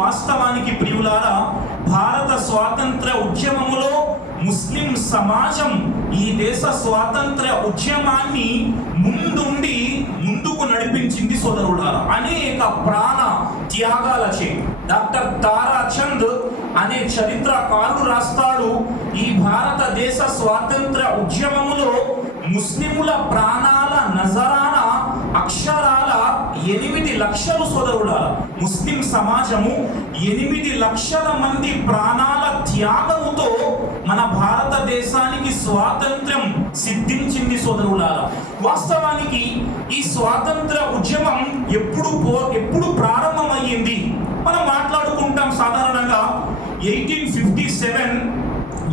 వాస్తవానికి ప్రియులారా, భారత స్వాతంత్ర ఉద్యమములో ముస్లిం సమాజం ఈ దేశ స్వాతంత్ర ఉద్యమాన్ని ముందుకు నడిపించింది సోదరులారా. అనేక ప్రాణ త్యాగాలచే డాక్టర్ తారాచంద్ అనే చరిత్రకారుడు రాస్తాడు, ఈ భారతదేశ స్వాతంత్ర ఉద్యమములో ముస్లిముల ప్రాణాల నజరాన అక్షరాల 8 లక్షలు సోదరులారా. ముస్లిం సమాజము 8 లక్షల మంది ప్రాణాల త్యాగముతో మన భారతదేశానికి స్వాతంత్ర్యం సిద్ధించింది సోదరులారా. వాస్తవానికి ఈ స్వాతంత్ర ఉద్యమం ఎప్పుడు ప్రారంభమయ్యింది మనం మాట్లాడుకుంటాం. సాధారణంగా 1857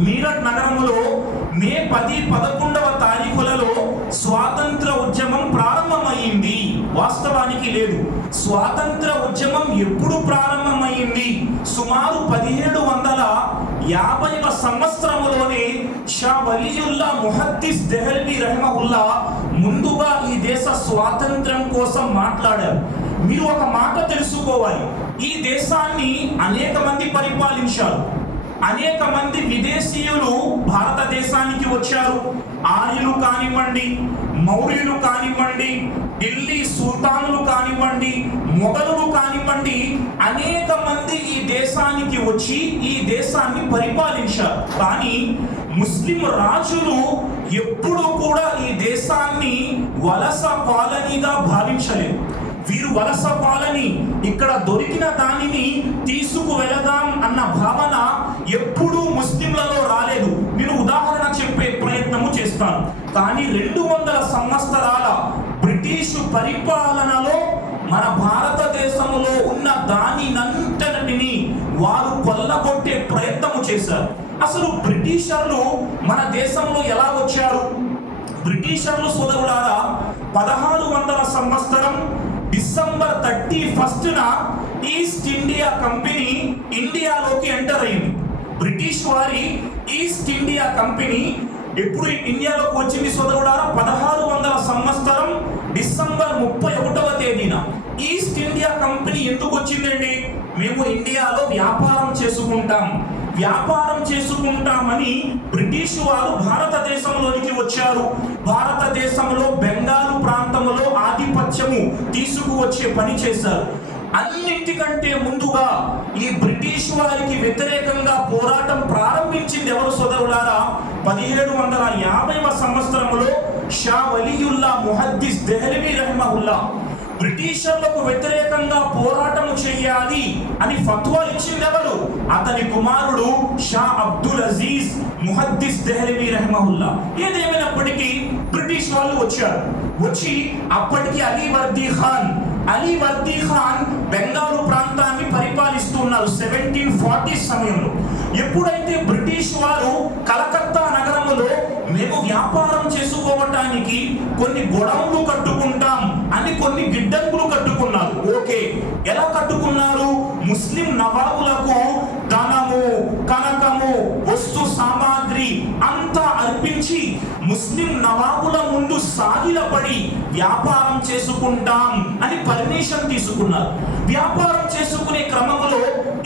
మీరట్ నగరంలో మే 10-11వ తారీఖులలో స్వాతంత్ర ఉద్యమం ప్రారంభమైంది. వాస్తవానికి లేదు. స్వాతంత్ర ఉద్యమం ఎప్పుడు ప్రారంభమైంది? సుమారు 1750వ సంవత్సరంలోనే షా వలీయుల్లా ముహద్దిస్ దెహ్లవీ రహిమహుల్లా ముందుగా ఈ దేశ స్వాతంత్ర్యం కోసం మాట్లాడారు. మీరు ఒక మాట తెలుసుకోవాలి, ఈ దేశాన్ని అనేక మంది పరిపాలించారు. అనేక మంది విదేశీయులు భారతదేశానికి వచ్చారు. ఆర్యులు కానివ్వండి, మౌర్యులు కానివ్వండి, ఢిల్లీ సుల్తానులు కానివ్వండి, మొఘలులు కానివ్వండి, అనేక మంది ఈ దేశానికి వచ్చి ఈ దేశాన్ని పరిపాలించారు. కానీ ముస్లిం రాజులు ఎప్పుడూ కూడా ఈ దేశాన్ని వలస కాలనీగా భావించలేదు. వీరు వలస కాలనీ, ఇక్కడ దొరికిన దానిని తీసుకు వెళదాం అన్న భావన ఎప్పుడూ ముస్లింలలో రాలేదు. నేను ఉదాహరణ చెప్పే ప్రయత్నము చేస్తాను. కానీ 200 సంవత్సరాల బ్రిటిష్ పరిపాలనలో మన భారతదేశంలో ఉన్న దానినంతటిని వారు కొల్లగొట్టే ప్రయత్నము చేశారు. అసలు బ్రిటిషర్లు మన దేశంలో ఎలా వచ్చారు? బ్రిటిషర్లు సోదరులారా 1600 సంవత్సరం డిసెంబర్ 31న ఈస్ట్ ఇండియా కంపెనీ ఇండియాలోకి ఎంటర్ అయింది. బ్రిటిష్ వారి ఈస్ట్ ఇండియా కంపెనీ ఎప్పుడు ఇండియాలోకి వచ్చింది సోదరులారా? 1600 సంవత్సరం డిసెంబర్ 31వ తేదీన. ఈస్ట్ ఇండియా కంపెనీ ఎందుకు వచ్చిందండి? మేము ఇండియాలో వ్యాపారం చేసుకుంటామని బ్రిటిష్ వారు భారతదేశంలోనికి వచ్చారు. భారతదేశంలో బెంగాలు ప్రాంతంలో ఆధిపత్యము తీసుకువచ్చే పని చేశారు. అన్నింటికంటే ముందుగా ఈ బ్రిటిష్ వారికి వ్యతిరేకంగా పోరాటం ప్రారంభించింది ఎవరు సోదరులారా? 1750వ సంవత్సరంలో షా వలీయుల్లా ముహద్దిస్ దెహ్లవీ రహిమహుల్లా బ్రిటిషర్లకు వ్యతిరేకంగా పోరాటం చేయాలి అని ఫత్వా ఇచ్చింది ఎవరు? అతని కుమారుడు షా అబ్దుల్ అజీజ్ ముహద్దిస్ దెహ్లవీ రహిమహుల్లా. ఏదేమైనప్పటికీ బ్రిటిష్ వాళ్ళు వచ్చి అప్పటికి అలీ వర్దీ ఖాన్ బెంగాలు ప్రాంతాన్ని పరిపాలిస్తున్నారు 1740 సమయంలో. ఎప్పుడైతే బ్రిటిష్ వారు కలకత్తా నగరంలో మేము వ్యాపారం చేసుకోవటానికి కొన్ని గొడవలు కట్టుకుంటాం అని కొన్ని గిడ్డంగులు కట్టుకున్నారు. ఓకే, ఎలా కట్టుకున్నారు? ముస్లిం నవాబులకు ధనము, కనకము, వస్తు సామాగ్రి అంతా అర్పించి ముస్లిం నవాబుల ముందు సాగిలపడి వ్యాపారం చేసుకుంటాం అని పర్మిషన్ తీసుకున్నారు. వ్యాపారం చేసుకునే క్రమంలో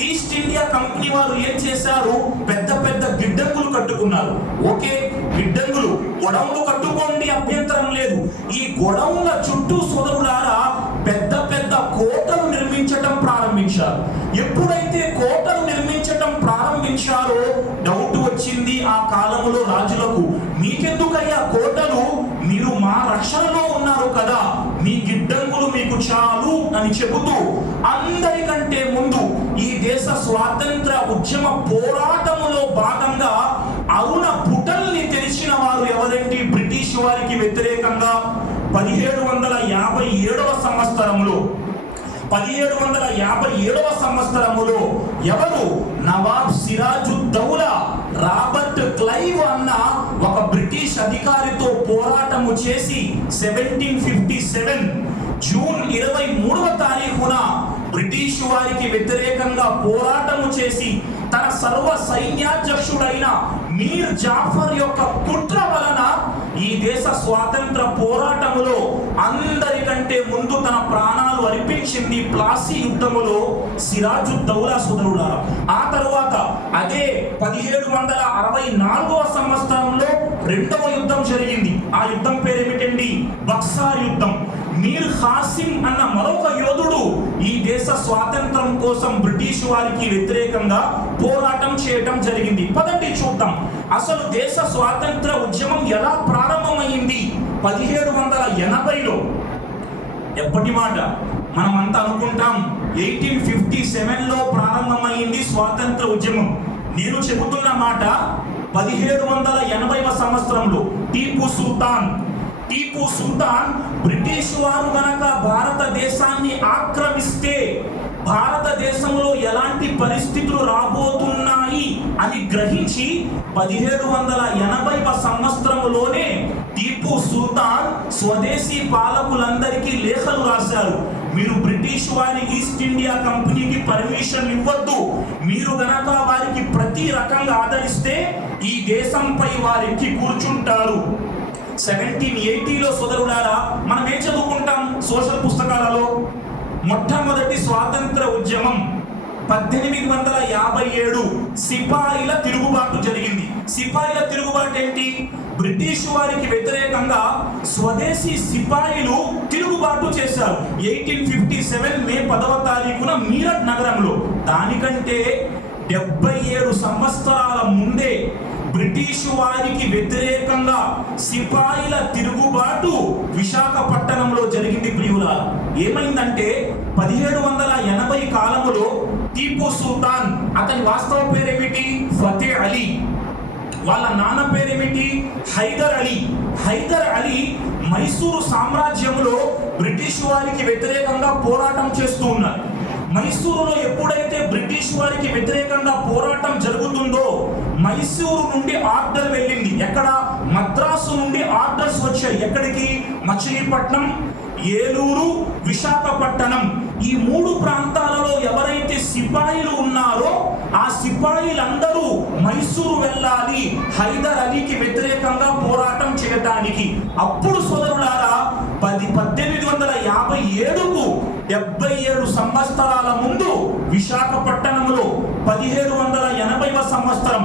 ఈస్ట్ ఇండియా కంపెనీ వారు ఏం చేశారు? పెద్ద పెద్ద గిడ్డంగులు కట్టుకున్నారు. ఓకే, గిడ్డంగులు, గొడవలు కట్టుకోండి, అభ్యంతరం లేదు. ఈ గొడవల చుట్టూ సోదరులారా పెద్ద పెద్ద కోటలు నిర్మించటం ప్రారంభించారు. ఎప్పుడైతే కోటలు నిర్మించటం ప్రారంభించారో డౌట్ వచ్చింది ఆ కాలంలో రాజులకు, మీకెందుకయ్యా కోటలు? మీరు మా రక్షణలో ఉన్నారు కదా, మీ గిడ్డంగులు మీకు చాలు అని చెబుతూ అందరికంటే ముందు ఈ దేశ స్వాతంత్ర ఉద్యమ పోరాటములో భాగంగా అరుణ పుటల్ని తెరిచిన వారు ఎవరంటే బ్రిటిష్ వారికి వ్యతిరేకంగా 1757వ సంవత్సరములో ఎవరు? నవాబ్ సిరాజుద్దౌలా రాబర్ట్ క్లైవ్ అన్న ఒక బ్రిటిష్ అధికారితో పోరాటము చేసి 1757 జూన్ 23వ తారీఖున బ్రిటిష్ వారికి వ్యతిరేకంగా పోరాటము చేసి తన సర్వ సైన్యాధ్యక్షుడైన మీర్ జాఫర్ యొక్క కుట్ర వలన ఈ దేశ స్వాతంత్ర పోరాటములో అందరికంటే ముందు తన ప్రాణాలు అర్పించింది ప్లాసీ యుద్ధములో సిరాజుద్దౌలా సోదరుడా. ఆ తరువాత అదే 1764వ సంవత్సరంలో రెండవ యుద్ధం జరిగింది. ఆ యుద్ధం పేరు ఏమిటండి? బక్సార్ యుద్ధం. మీర్ ఖాసిం అన్న మరొక యోధుడు ఈ దేశ స్వాతంత్రం కోసం బ్రిటిష్ వారికి వ్యతిరేకంగా పోరాటం చేయడం జరిగింది. పదండి చూద్దాం అసలు దేశ స్వాతంత్ర ఉద్యమం ఎలా ప్రారంభమైంది. 1780లో ఎప్పటి మాట మనమంతా అనుకుంటాం 1857లో ప్రారంభమైంది స్వాతంత్ర ఉద్యమం. నేను చెబుతున్న మాట 1780వ సంవత్సరంలో టీపు సుల్తాన్ బ్రిటిష్ వారు గనక భారతదేశాన్ని ఆక్రమిస్తే భారతదేశంలో ఎలాంటి పరిస్థితులు రాబోతున్నాయి అని గ్రహించి 1780వ సంవత్సరంలోనే టీపు సుల్తాన్ స్వదేశీ పాలకులందరికీ లేఖలు రాశారు. మీరు బ్రిటిష్ వారి ఈస్ట్ ఇండియా కంపెనీకి పర్మిషన్ ఇవ్వద్దు, మీరు గనక వారికి ప్రతి రకంగా ఆదరిస్తే ఈ దేశంపై వారికి కూర్చుంటారు. 1780లో సోదరులారా మనం ఏం చదువుకుంటాం సోషల్ పుస్తకాలలో? మొట్టమొదటి స్వాతంత్ర ఉద్యమం 1857 సిపాయిల తిరుగుబాటు జరిగింది. సిపాయిల తిరుగుబాటు ఏంటి? బ్రిటిష్ వారికి వ్యతిరేకంగా స్వదేశీ సిపాయిలు తిరుగుబాటు చేశారు 1857 మే 10వ తారీఖున మీరట్ నగరంలో. దానికంటే 77 సంవత్సరాల ముందే బ్రిటిష్ వారికి వ్యతిరేకంగా సిపాయిల తిరుగుబాటు విశాఖపట్టణంలో జరిగింది. ప్రియులారా, ఏమైందంటే 1780 కాలములో టీపు సుల్తాన్, అతని వాస్తవ పేరేమిటి? ఫతే అలీ. వాళ్ళ నాన్న పేరేమిటి? హైదర్ అలీ మైసూరు సామ్రాజ్యంలో బ్రిటిష్ వారికి వ్యతిరేకంగా పోరాటం చేస్తూ ఉన్నారు. మైసూరులో ఎప్పుడైతే బ్రిటిష్ వారికి వ్యతిరేకంగా పోరాటం జరుగుతుందో మైసూరు నుండి ఆర్డర్ వెళ్ళింది. ఎక్కడ? మద్రాసు నుండి ఆర్డర్స్ వచ్చాయి. ఎక్కడికి? మచిలీపట్నం, ఏలూరు, విశాఖపట్నం. ఈ 3 ప్రాంతాలలో ఎవరైతే సిపాయిలు ఉన్నారో ఆ సిపాయిలందరూ మైసూరు వెళ్ళాలి హైదర్ అలీకి వ్యతిరేకంగా పోరాటం చేయడానికి. అప్పుడు సోదరులారా 1857కు 77 సంవత్సరాల ముందు విశాఖపట్నంలో 1780వ సంవత్సరం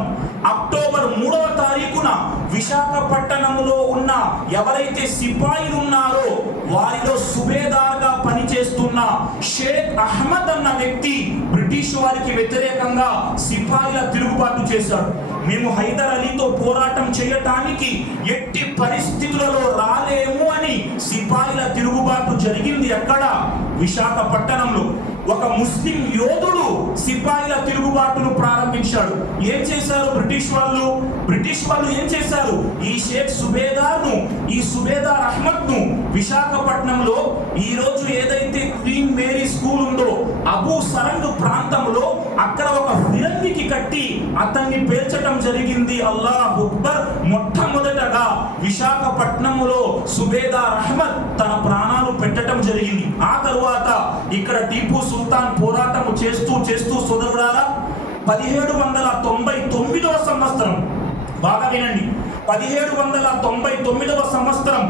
అక్టోబర్ 3వ తారీఖున విశాఖపట్నంలో ఉన్న ఎవరైతే సిపాయిలు ఉన్నారో వారిలో సుబేదార్గా పనిచేస్తున్న షేక్ అహ్మద్ అన్న వ్యక్తి బ్రిటిష్ వారికి వ్యతిరేకంగా సిపాయిల తిరుగుబాటు చేశాడు. మేము హైదర్ అలీతో పోరాటం చేయటానికి ఎట్టి పరిస్థితులలో రాలేము అని సిపాయిల తిరుగుబాటు జరిగింది. ఎక్కడ? విశాఖపట్నంలో. ఒక ముస్లిం యోధుడు సిపాయిల తిరుగుబాటును ప్రారంభించాడు. ఏం చేశారు బ్రిటిష్ వాళ్ళు ఏం చేశారు? ఈ షేక్ సుబేదార్ను, ఈ సుబేదార్ అహ్మద్ను విశాఖపట్నంలో ఈ రోజు ఏదైతే క్వీన్ మేరీ స్కూల్ ఉందో అబూ సరంగ్ ప్రాంతంలో అక్కడ ఒక ఫిరంగికి కట్టి అతన్ని పేల్చడం జరిగింది. అల్లాహ్ అక్బర్. మొట్టమొదటగా విశాఖపట్నంలో సుబేదార్ అహ్మద్ తన ప్రాణాలు పెట్టడం జరిగింది. ఆ తరువాత ఇక్కడ టీపు సుల్తాన్ పోరాటం చేస్తూ సోదరులారా 1799వ సంవత్సరం, బాగా వినండి, 1799వ సంవత్సరం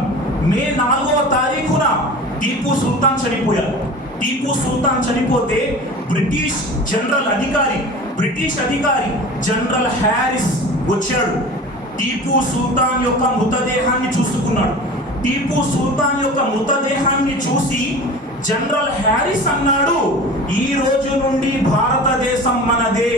మే 4వ తారీఖున టీపు సుల్తాన్ చనిపోయారు. టీపు సుల్తాన్ చనిపోతే బ్రిటిష్ అధికారి జనరల్ హ్యారిస్ వచ్చాడు. టీపు సుల్తాన్ యొక్క మృతదేహాన్ని చూసుకున్నాడు. టీపు సుల్తాన్ యొక్క మృతదేహాన్ని చూసి జనరల్ హ్యారిస్ అన్నాడు, ఈ రోజు నుండి భారతదేశం మనదే.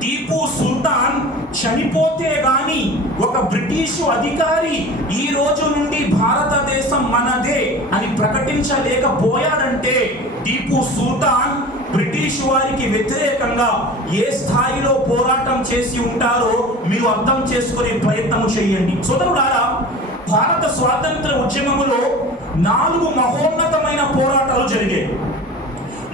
టీపు సుల్తాన్ చనిపోతే గాని ఒక బ్రిటిషు అధికారి ఈ రోజు నుండి భారతదేశం మనదే అని ప్రకటించలేకపోయాడంటే టీపు సుల్తాన్ బ్రిటిష్ వారికి వ్యతిరేకంగా ఏ స్థాయిలో పోరాటం చేసి ఉంటారో మీరు అర్థం చేసుకునే ప్రయత్నం చేయండి. సోదరులారా, భారత స్వాతంత్ర ఉద్యమములో 4 మహోన్నతమైన పోరాటాలు జరిగాయి.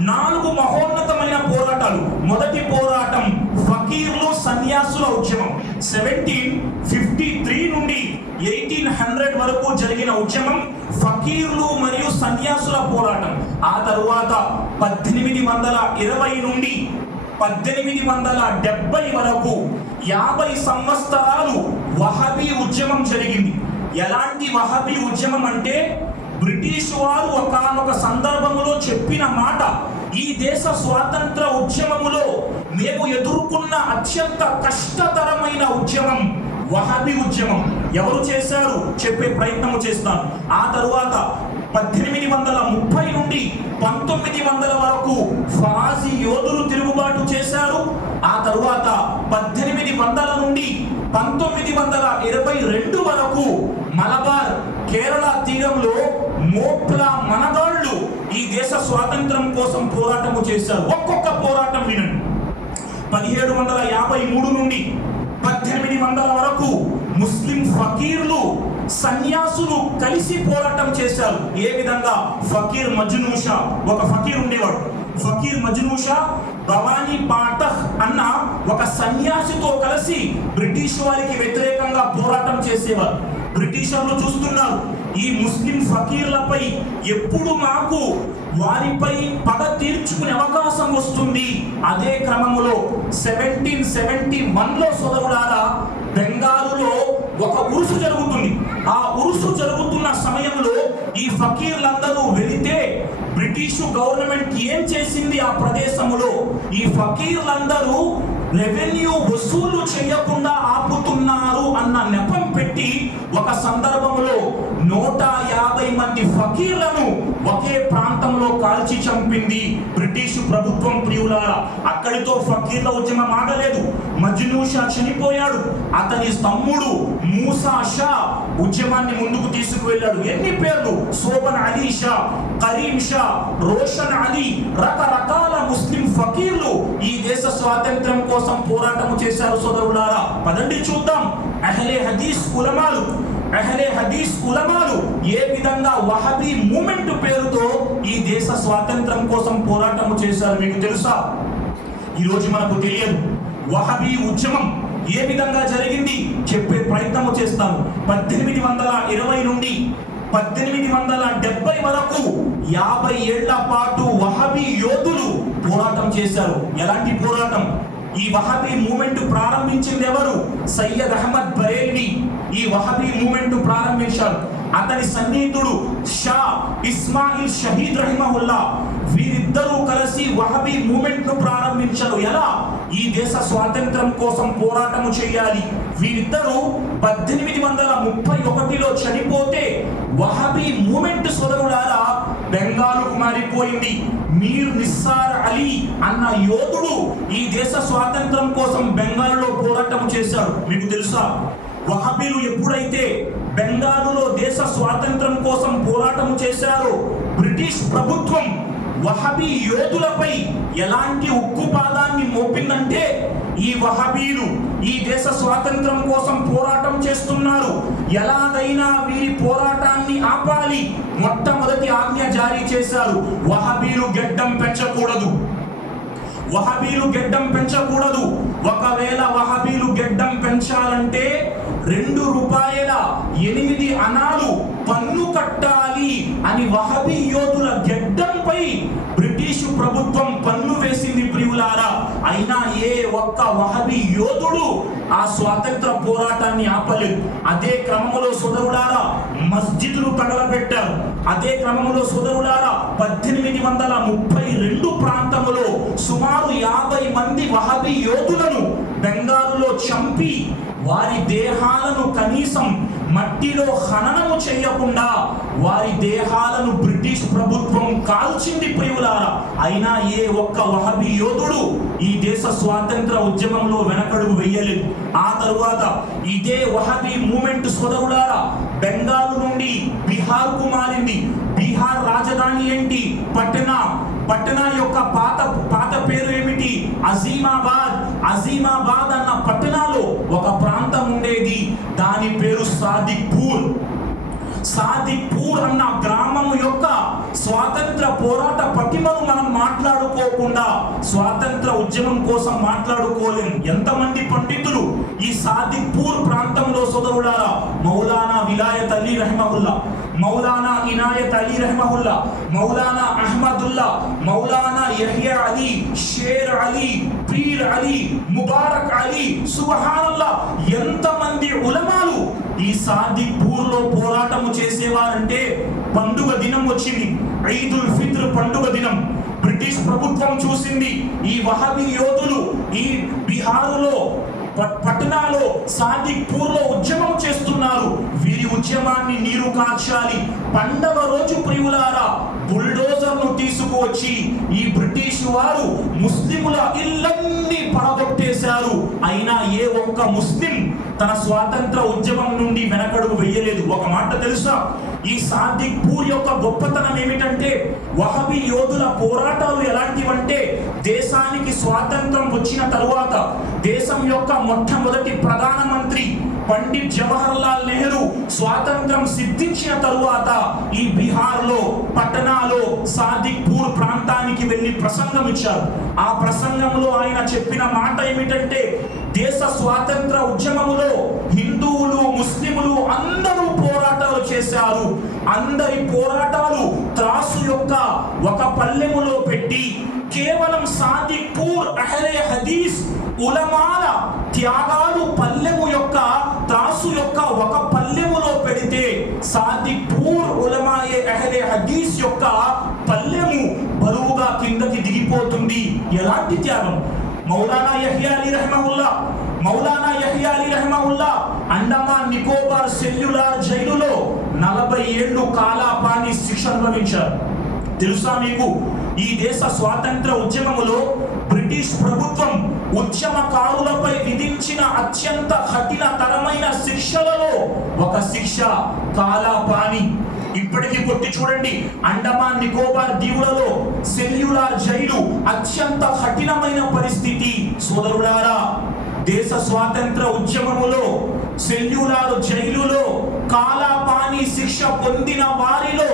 4 మహోన్నతమైన పోరాటాలు. మొదటి పోరాటం ఫకీర్లు సన్యాసుల ఉద్యమం. 1753 నుండి 1800 వరకు జరిగిన ఉద్యమం ఫకీర్లు మరియు సన్యాసుల పోరాటం. ఆ తరువాత 1820 నుండి 1870 వరకు 50 సంవత్సరాలు వహబీ ఉద్యమం జరిగింది. ఎలాంటి వహబీ ఉద్యమం అంటే, బ్రిటిష్ వారు ఒకానొక సందర్భంలో చెప్పిన మాట, ఈ దేశ స్వాతంత్ర ఉద్యమములో మేము ఎదుర్కొన్న అత్యంత కష్టతరమైన ఉద్యమం వహబీ ఉద్యమం. ఎవరు చేశారు చెప్పే ప్రయత్నము చేస్తాను. ఆ తరువాత 1830 నుండి 1900 వరకు ఫరాజీ యోధులు తిరుగుబాటు చేశారు. ఆ తరువాత 1800 నుండి 1922 వరకు మలబార్ కేరళ తీరంలో మోప్ల మనగాళ్ళు ఈ దేశ స్వాతంత్రం కోసం పోరాటము చేశారు. ఒక్కొక్క పోరాటం వినండి. 1753 నుండి 1800 వరకు ముస్లిం ఫకీర్లు సన్యాసులు కలిసి పోరాటం చేశారు. ఏ విధంగా? ఫకీర్ మజ్నూ షా, ఒక ఫకీర్ ఉండేవాడు. ఫకీర్ మజ్నూ షా భవానీ పాఠక్ అన్న ఒక సన్యాసితో కలిసి బ్రిటిష్ వారికి వ్యతిరేకంగా పోరాటం చేసేవారు. బ్రిటిషర్లు చూస్తున్నారు, ఈ ముస్లిం ఫకీర్లపై ఎప్పుడు మాకు వారిపై పగ తీర్చుకునే అవకాశం వస్తుంది. అదే క్రమంలో 1771లో సోదరులారా, బెంగాలులో ఒక ఉరుసు జరుగుతుంది. ఆ ఉరుసు జరుగుతున్న సమయంలో ఈ ఫకీర్లందరూ వెళితే బ్రిటిషు గవర్నమెంట్ ఏం చేసింది? ఆ ప్రదేశంలో ఈ ఫకీర్లందరూ రెవెన్యూ వసూలు చేయకుండా ఆపుతున్నారు అన్న నెపం పెట్టి ఒక సందర్భంలో 150 మంది ఫకీర్లను ఒకే ప్రాంతంలో కాల్చి చంపింది బ్రిటిష్ ప్రభుత్వం. ప్రియులారా, అక్కడితో ఫకీర్ల ఉద్యమం ఆగలేదు. మజ్నూ షా చనిపోయాడు. అతని తమ్ముడు మూసా షా ఉద్యమాన్ని ముందుకు తీసుకువెళ్ళాడు. ఎన్ని పేర్లు? సోబన్ అలీ షా, కరీం షా, రోషన్ అలీ, రకరకాల ముస్లిం ఫకీర్లు ఈ దేశ స్వాతంత్ర్యం కోసం పోరాటం చేశారు. సోదరులారా, పదండి చూద్దాం. అహ్లే హదీస్ ఉలమాలు ఏ విధంగా వహబీ మూమెంట్ పేరుతో ఈ దేశ స్వాతంత్రం కోసం పోరాటం చేశారు మీకు తెలుసా? ఈరోజు మనకు తెలియదు. వహబీ ఉద్యమం ఏ విధంగా జరిగింది చెప్పే ప్రయత్నం చేస్తాను. 1820 నుండి 1870 వరకు 50 ఏళ్ల పాటు వహబీ యోధులు పోరాటం చేశారు. ఎలాంటి పోరాటం? ఈ వహబీ మూమెంట్ ప్రారంభించింది ఎవరు? సయ్యద్ అహ్మద్ బరేల్వి ఈ వహబీ మూమెంట్ ప్రారంభించారు. అతని సన్నిహితుడు షా ఇస్మాయిల్ షహీద్ రహిమహుల్లా, వీరిద్దరూ కలిసి వహబీ మూమెంట్ ను ప్రారంభించారు. ఎలా? ఈ దేశ స్వాతంత్రం కోసం పోరాటం చేయాలి. వీరిద్దరూ 1831లో చనిపోతే వహబీ మూమెంట్ సోదరులారా బెంగాలుకు మారిపోయింది. మీర్ నిస్సార్ అలీ అన్న యోధుడు ఈ దేశ స్వాతంత్రం కోసం బెంగాల్లో పోరాటం చేశాడు. మీకు తెలుసా? వహబీలు ఎప్పుడైతే బెంగాలులో దేశ స్వాతంత్రం కోసం పోరాటం చేశారో బ్రిటిష్ ప్రభుత్వం వహబీ యోధులపై ఎలాంటి ఉక్కుపాదాన్ని మోపిందంటే, ఈ వహబీలు ఈ దేశ స్వాతంత్రం కోసం పోరాటం చేస్తున్నారు, ఎలాగైనా వీరి పోరాటాన్ని ఆపాలి. మొట్టమొదటి ఆజ్ఞ జారీ చేశారు. వహబీలు గెడ్డం పెంచకూడదు. ఒకవేళ వహబీలు గెడ్డం పెంచాలంటే ₹2.8 పన్ను కట్టాలి అని వహబీ యోధుల గెడ్డంపై బ్రిటిష్ ప్రభుత్వం పన్ను వేసింది. ప్రియులారా, అయినా ఏ ఒక్క వహబీ యోధుడు ఆ స్వాతంత్ర పోరాటాన్ని ఆపలేదు. అదే క్రమంలో సోదరులారా మస్జిద్లు తగలబెట్టారు. అదే క్రమంలో సోదరులారా 1832 ప్రాంతంలో సుమారు 50 మంది వహబీ యోధులను బెంగాలులో చంపి వారి దేహాలను కనీసం మట్టిలో ఖననము చేయకుండా వారి దేహాలను బ్రిటిష్ ప్రభుత్వం కాల్చింది. ప్రియులారా, అయినా ఏ ఒక్క వహబీ యోధుడు ఈ దేశ స్వాతంత్ర ఉద్యమంలో వెనకడుగు వేయలేదు. ఆ తరువాత ఇదే వహబీ మూమెంట్ సోదరులారా బెంగాలు నుండి బీహార్కు మారింది. బీహార్ రాజధాని ఏంటి? పట్నా యొక్క పాత పేరు ఏమిటి? అజీమాబాద్ అన్న పట్టణాలో ఒక ప్రాంతం ఉండేది. దాని పేరు సాదిక్పూర్ అన్న గ్రామం యొక్క స్వాతంత్ర పోరాట పటిమను మనం మాట్లాడుకోకుండా స్వాతంత్ర ఉద్యమం కోసం మాట్లాడుకోలేం. ఎంతమంది పండితులు ఈ సాదిక్పూర్ ప్రాంతంలో సోదరులారా మౌలానా విలాయత్ అలీ రహిమహుల్లా, మౌలానా ఇనాయత్ అలీ రహమహుల్లా, మౌలానా అహ్మదుల్లా, మౌలానా యహ్యా అలీ, షేర్ అలీ, పీర్ అలీ, ముబారక్ అలీ, సుబ్హానల్లా, ఎంతమంది ఉలమాలు ఈ సాదిక్పూర్ లో పోరాటము చేసేవారంటే పండుగ దినం వచ్చింది, ఈదుల్ ఫిత్ర్ పండుగ దినం. బ్రిటిష్ ప్రభుత్వం చూసింది ఈ వహబీ యోధులు ఈ బీహారులో పట్టణాలో సాదిక్పూర్ లో ఉద్యమం చేస్తున్నారు, వీరి ఉద్యమాన్ని నీరు కార్చాలి. పండగ రోజు ప్రియులారా బుల్డోజర్ను తీసుకువచ్చి ఈ బ్రిటిష్ వారు ముస్లిముల ఇళ్ళన్నీ పడగొట్టేశారు. అయినా ఏ ఒక్క ముస్లిం తన స్వాతంత్ర ఉద్యమం నుండి వెనకడుగు వేయలేదు. ఒక మాట తెలుసా, ఈ సాదిక్పూర్ యొక్క గొప్పతనం ఏమిటంటే వహబీ యోధుల పోరాటాలు ఎలాంటివంటే దేశానికి స్వాతంత్రం వచ్చిన తరువాత దేశం యొక్క మొట్టమొదటి ప్రధానమంత్రి పండిట్ జవహర్లాల్ నెహ్రూ స్వాతంత్రం సిద్ధించిన తరువాత ఈ బీహార్లో పట్టణాలో సాదిక్పూర్ ప్రాంతానికి వెళ్ళి ప్రసంగం ఇచ్చారు. ఆ ప్రసంగంలో ఆయన చెప్పిన మాట ఏమిటంటే దేశ స్వాతంత్ర ఉద్యమములో హిందువులు ముస్లిములు అందరూ పోరాటాలు చేశారు. అందరి పోరాటాలు త్రాసు యొక్క ఒక పల్లెములో పెట్టి కేవలం సాదిక్పూర్ అహ్లే హదీస్ ఉలమాల త్యాగాలు పల్లెము యొక్క త్రాసు యొక్క ఒక పల్లెములో పెడితే సాదిక్పూర్ ఉలమాయే అహ్లే హదీస్ యొక్క పల్లెము బరువుగా కిందకి దిగిపోతుంది. ఎలాంటి త్యాగం! మౌలానా యహ్యా అలీ రహమహుల్లా, మౌలానా యహ్యా అలీ రహమహుల్లా అండమాన్ నికోబార్ సెల్యులార్ జైలులో 40 ఏళ్ళు కాలాపాని శిక్ష అనుభవించారు. తెలుసా మీకు, ఈ దేశ స్వాతంత్ర ఉద్యమములో బ్రిటిష్ ప్రభుత్వం ఉద్యమకారులపై విధించిన అత్యంత కఠినతరమైన శిక్షలలో ఒక శిక్ష కాలాపాని. ఇప్పటికీ కొట్టి చూడండి, అండమాన్ నికోబార్ దీవులలో సెల్యులార్ జైలు అత్యంత కఠినమైన పరిస్థితి. సోదరులారా, దేశ స్వాతంత్ర ఉద్యమములో సెల్యులార్ జైలులో కాలాపాని శిక్ష పొందిన వారిలో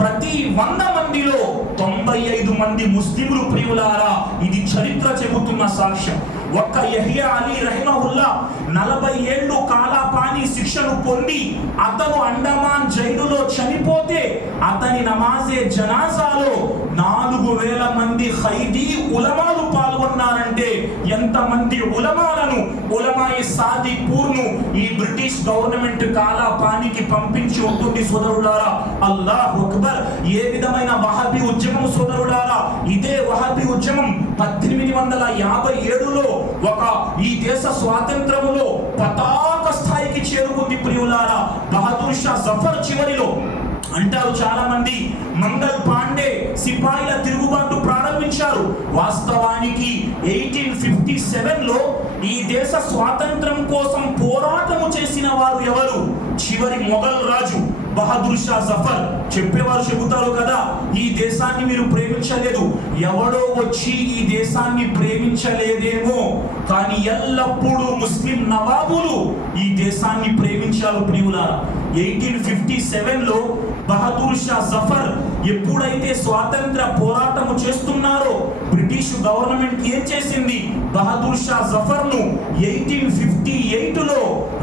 ప్రతి 100 మందిలో 95 మంది ముస్లిములు. ప్రియులారా, ఇది చరిత్ర చెబుతున్న సాక్ష్యం. ఒక్క యహ్యా అలీ రహిమహుల్లా 40 ఏళ్ళు కాలాపాని శిక్షను పొంది అతను అండమాన్ జైలులో చనిపోతే అతని నమాజే జనాజాలో 4000 మంది ఖైదీ ఉలమాలు పాల్గొన్నారంటే ఎంతమంది ఉలమాలను, ఉలమాయి సాదిక్పూర్ను ఈ బ్రిటిష్ గవర్నమెంట్ కాలాపానికి పంపించి ఉంటుంది. సోదరులారా, అల్లాహు అక్బర్! ఏ విధమైన వహబీ ఉద్యమం సోదరులారా! ఇదే వహబీ ఉద్యమం 1857లో ఒక ఈ దేశ స్వాతంత్రములో పతాక స్థాయికి చేరుకుంది. ప్రియులారా, బహదూర్ షా జఫర్ చివరిలో అంటారు చాలా మంది, మంగల్ పాండే సిపాయిల తిరుగుబాటు ప్రారంభించారు. వాస్తవానికి 1857లో ఈ దేశ స్వాతంత్రం కోసం పోరాటము చేసిన వారు ఎవరు? చివరి మొఘల్ రాజు బహదూర్ షా జఫర్. చెప్పేవారు చెబుతారు కదా, ఈ దేశాన్ని మీరు ప్రేమించలేదు, ఎవడో వచ్చి ఈ దేశాన్ని ప్రేమించలేదేమో, కానీ ఎల్లప్పుడూ ముస్లిం నవాబులు ఈ దేశాన్ని ప్రేమించారు. ప్రియులారా, 1857లో బహదూర్ షా జఫర్ ఎప్పుడైతే స్వాతంత్ర పోరాటము చేస్తున్నారో బ్రిటిష్ గవర్నమెంట్ ఏం చేసింది? బహదూర్ షా జఫర్ ను 1858లో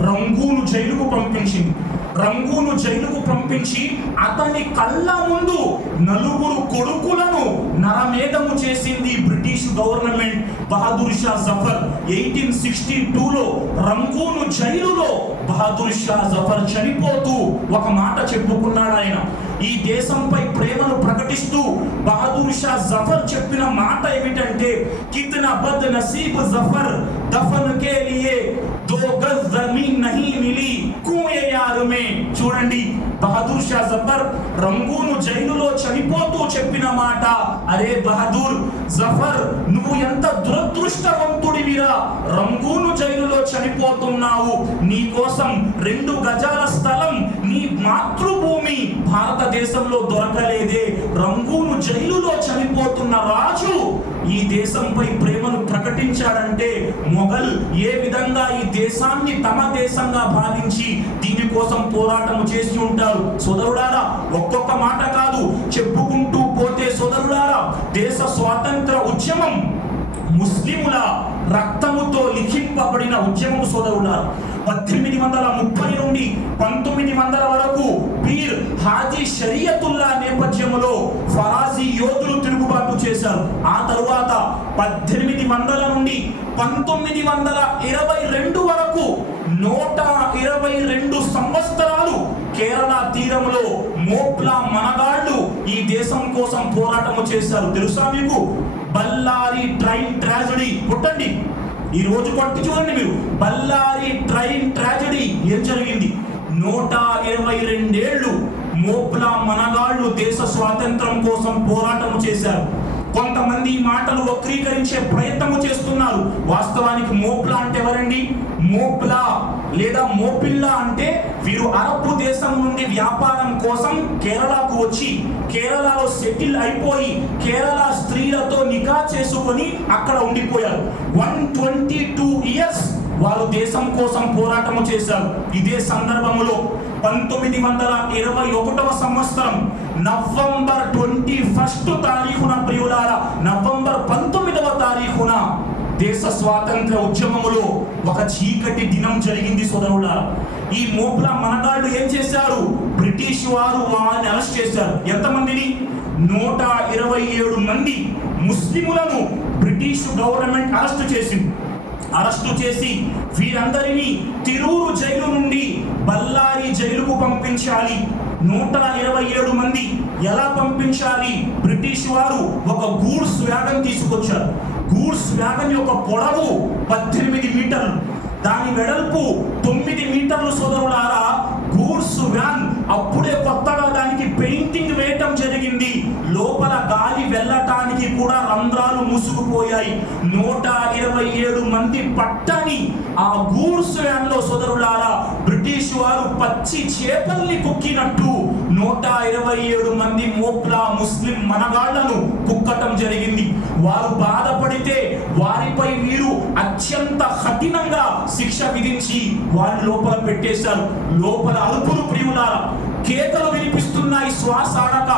రంగూన్ జైలుకు పంపించింది. రంగూన్ జైలుకు పంపించి అతని కళ్ళ ముందు 4 కొడుకులను నరమేధము చేసింది బ్రిటిష్ గవర్నమెంట్. బహదూర్ షా జఫర్ 1862లో రంగూన్ జైలులో బహదూర్ షా జఫర్ చనిపోతూ ఒక మాట చెప్పుకున్నాడు. ఆయన ఈ దేశంపై ప్రేమను ప్రకటిస్తూ బహదూర్ షా జఫర్ చెప్పిన మాట ఏమిటంటే, కిత్నా బద్ నసీబ్ జఫర్ దఫన్ కే లియే 2 గజ్ జమీన్ నహీ మిలి కుయే యార్ మే. చూడండి, బహదూర్ షా జఫర్ రంగూన్ జైలులో చనిపోతూ చెప్పిన మాట, అరే బహదూర్ జఫర్, నువ్వు ఎంత దురదృష్టవంతుడివిరా, రంగూన్ జైలులో చనిపోతున్నావు, నీ కోసం 2 గజాల స్థలం నీ మాతృభూమి భారతదేశంలో దొరకలేదే. రంగూన్ జైలులో చనిపోతున్న రాజు ఈ దేశంపై ప్రేమను ప్రకటించాడంటే మొఘల్ ఏ విధంగా ఈ దేశాన్ని తమ దేశంగా భావించి దీనికోసం పోరాటం చేసి ఉంటారు. సోదరులారా, ఒక్కొక్క మాట కాదు చెప్పుకుంటూ పోతే సోదరులారా, దేశ స్వాతంత్ర ఉద్యమం ముస్లిముల రక్తముతో లిఖింపబడిన ఉద్యమం సోదరులారా. 1830 నుండి 1900 వరకు పీర్ హాజీ షరియతుల్లా నేపథ్యంలో ఫరాజీ యోధులు తిరుగుబాటు చేశారు. ఆ తరువాత 1800 నుండి 1922 వరకు 122 సంవత్సరాలు కేరళ తీరంలో మోప్లా మనగాళ్ళు ఈ దేశం కోసం పోరాటము చేశారు. తెలుసా మీకు? బళ్ళారి ట్రైన్ ట్రాజడీ పుట్టండి, ఈ రోజు కొట్టి చూడండి మీరు. బళ్ళారి ట్రైన్ ట్రాజడీ ఏం జరిగింది? 122 ఏళ్ళు మోప్లా మనగాళ్ళు దేశ స్వాతంత్రం కోసం పోరాటము చేశారు. కొంతమంది ఈ మాటలు వక్రీకరించే ప్రయత్నము చేస్తున్నారు. వాస్తవానికి మోప్లా అంటే ఎవరండి? మోప్లా లేదా మోపిల్లా అంటే వీరు అరబ్ దేశం నుండి వ్యాపారం కోసం కేరళకు వచ్చి కేరళలో సెటిల్ అయిపోయి కేరళ స్త్రీలతో నికా చేసుకొని అక్కడ ఉండిపోయారు. 122 ఇయర్స్ వారు దేశం కోసం పోరాటము చేశారు. ఇదే సందర్భంలో 1921 సంవత్సరం నవంబర్ 21 తారీఖున ప్రియులారా, నవంబర్ 19వ తారీఖున దేశ స్వాతంత్ర ఉద్యమములో ఒక చీకటి దినం జరిగింది సోదరులారా. ఈ మోప్లా మనగాళ్ళు ఏం చేశారు? బ్రిటిష్ వారు వారిని అరెస్ట్ చేశారు. ఎంతమందిని? 127 మంది ముస్లిములను బ్రిటిష్ గవర్నమెంట్ అరెస్టు చేసి వీరందరినీ తిరూరు జైలు నుండి బళ్ళారి జైలుకు పంపించాలి. 127 మంది ఎలా పంపించాలి? బ్రిటిష్ వారు ఒక గూడ్స్ వ్యాగన్ తీసుకొచ్చారు. గూడ్స్ వ్యాగన్ యొక్క పొడవు 18 మీటర్లు, దాని వెడల్పు 9 మీటర్లు సోదరులారా. గూడ్స్ వ్యాన్ అప్పుడే కొత్తగా దానికి పెయింటింగ్ వేయటం జరిగింది. లోపల గాలి వెళ్ళటానికి కూడా రంధ్రాలు మూసుకుపోయాయి. 127 మంది పట్టని ఆ గూడ్స్ వ్యాన్ లో సోదరులారా బ్రిటిష్ వారు పచ్చి చేపల్ని కుక్కినట్టు 127 మంది మోప్లా ముస్లిం మనగాళ్లను కుక్కటం జరిగింది. వారు బాధపడితే వారిపై వీరు అత్యంత కఠినంగా శిక్ష విధించి వారిని లోపల పెట్టేశారు. లోపల అలుపులు ప్రియులారా, కేకలు వినిపిస్తున్నాయి శ్వాస ఆడక.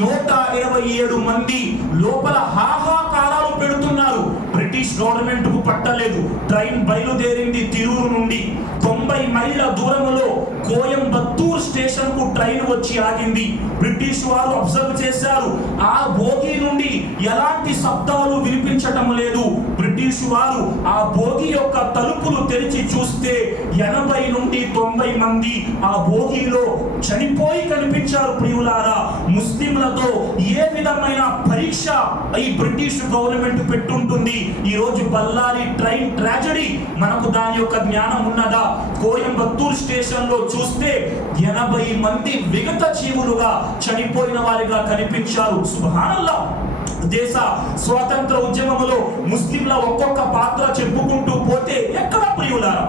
127 మంది లోపల హాహాకారాలు పెడుతున్నారు. బ్రిటిష్ గవర్నమెంట్ కు పట్టలేదు. ట్రైన్ బయలుదేరింది తిరూరు నుండి. 90 మైళ్ళ దూరంలో కోయంబత్తూర్ స్టేషన్ కు ట్రైన్ వచ్చి ఆగింది. బ్రిటిష్ వారు అబ్జర్వ్ చేశారు, ఆ బోగి నుండి ఎలాంటి శబ్దాలు వినిపించటం లేదు. బ్రిటిష్ వారు ఆ బోగి యొక్క తలుపులు తెరిచి చూస్తే 80 నుండి 90 మంది ఆ బోగిలో చనిపోయి కనిపించారు. ప్రియులారా, ముస్లింలతో ఏ విధమైన పరీక్ష ఈ బ్రిటిష్ గవర్నమెంట్ పెట్టుంటుంది? ఈ రోజు బళ్ళారి ట్రైన్ ట్రాజడీ మనకు దాని యొక్క జ్ఞానం ఉన్నదా? కోయంబత్తూర్ స్టేషన్ లో చూస్తే 80 మంది విగత జీవులుగా చనిపోయిన వారిగా కనిపించారు. సుబ్హానల్లాహ్. దేశ స్వాతంత్ర ఉద్యమంలో ముస్లింల ఒక్కొక్క పాత్ర చెప్పుకుంటూ పోతే ఎక్కడ ప్రియులారా?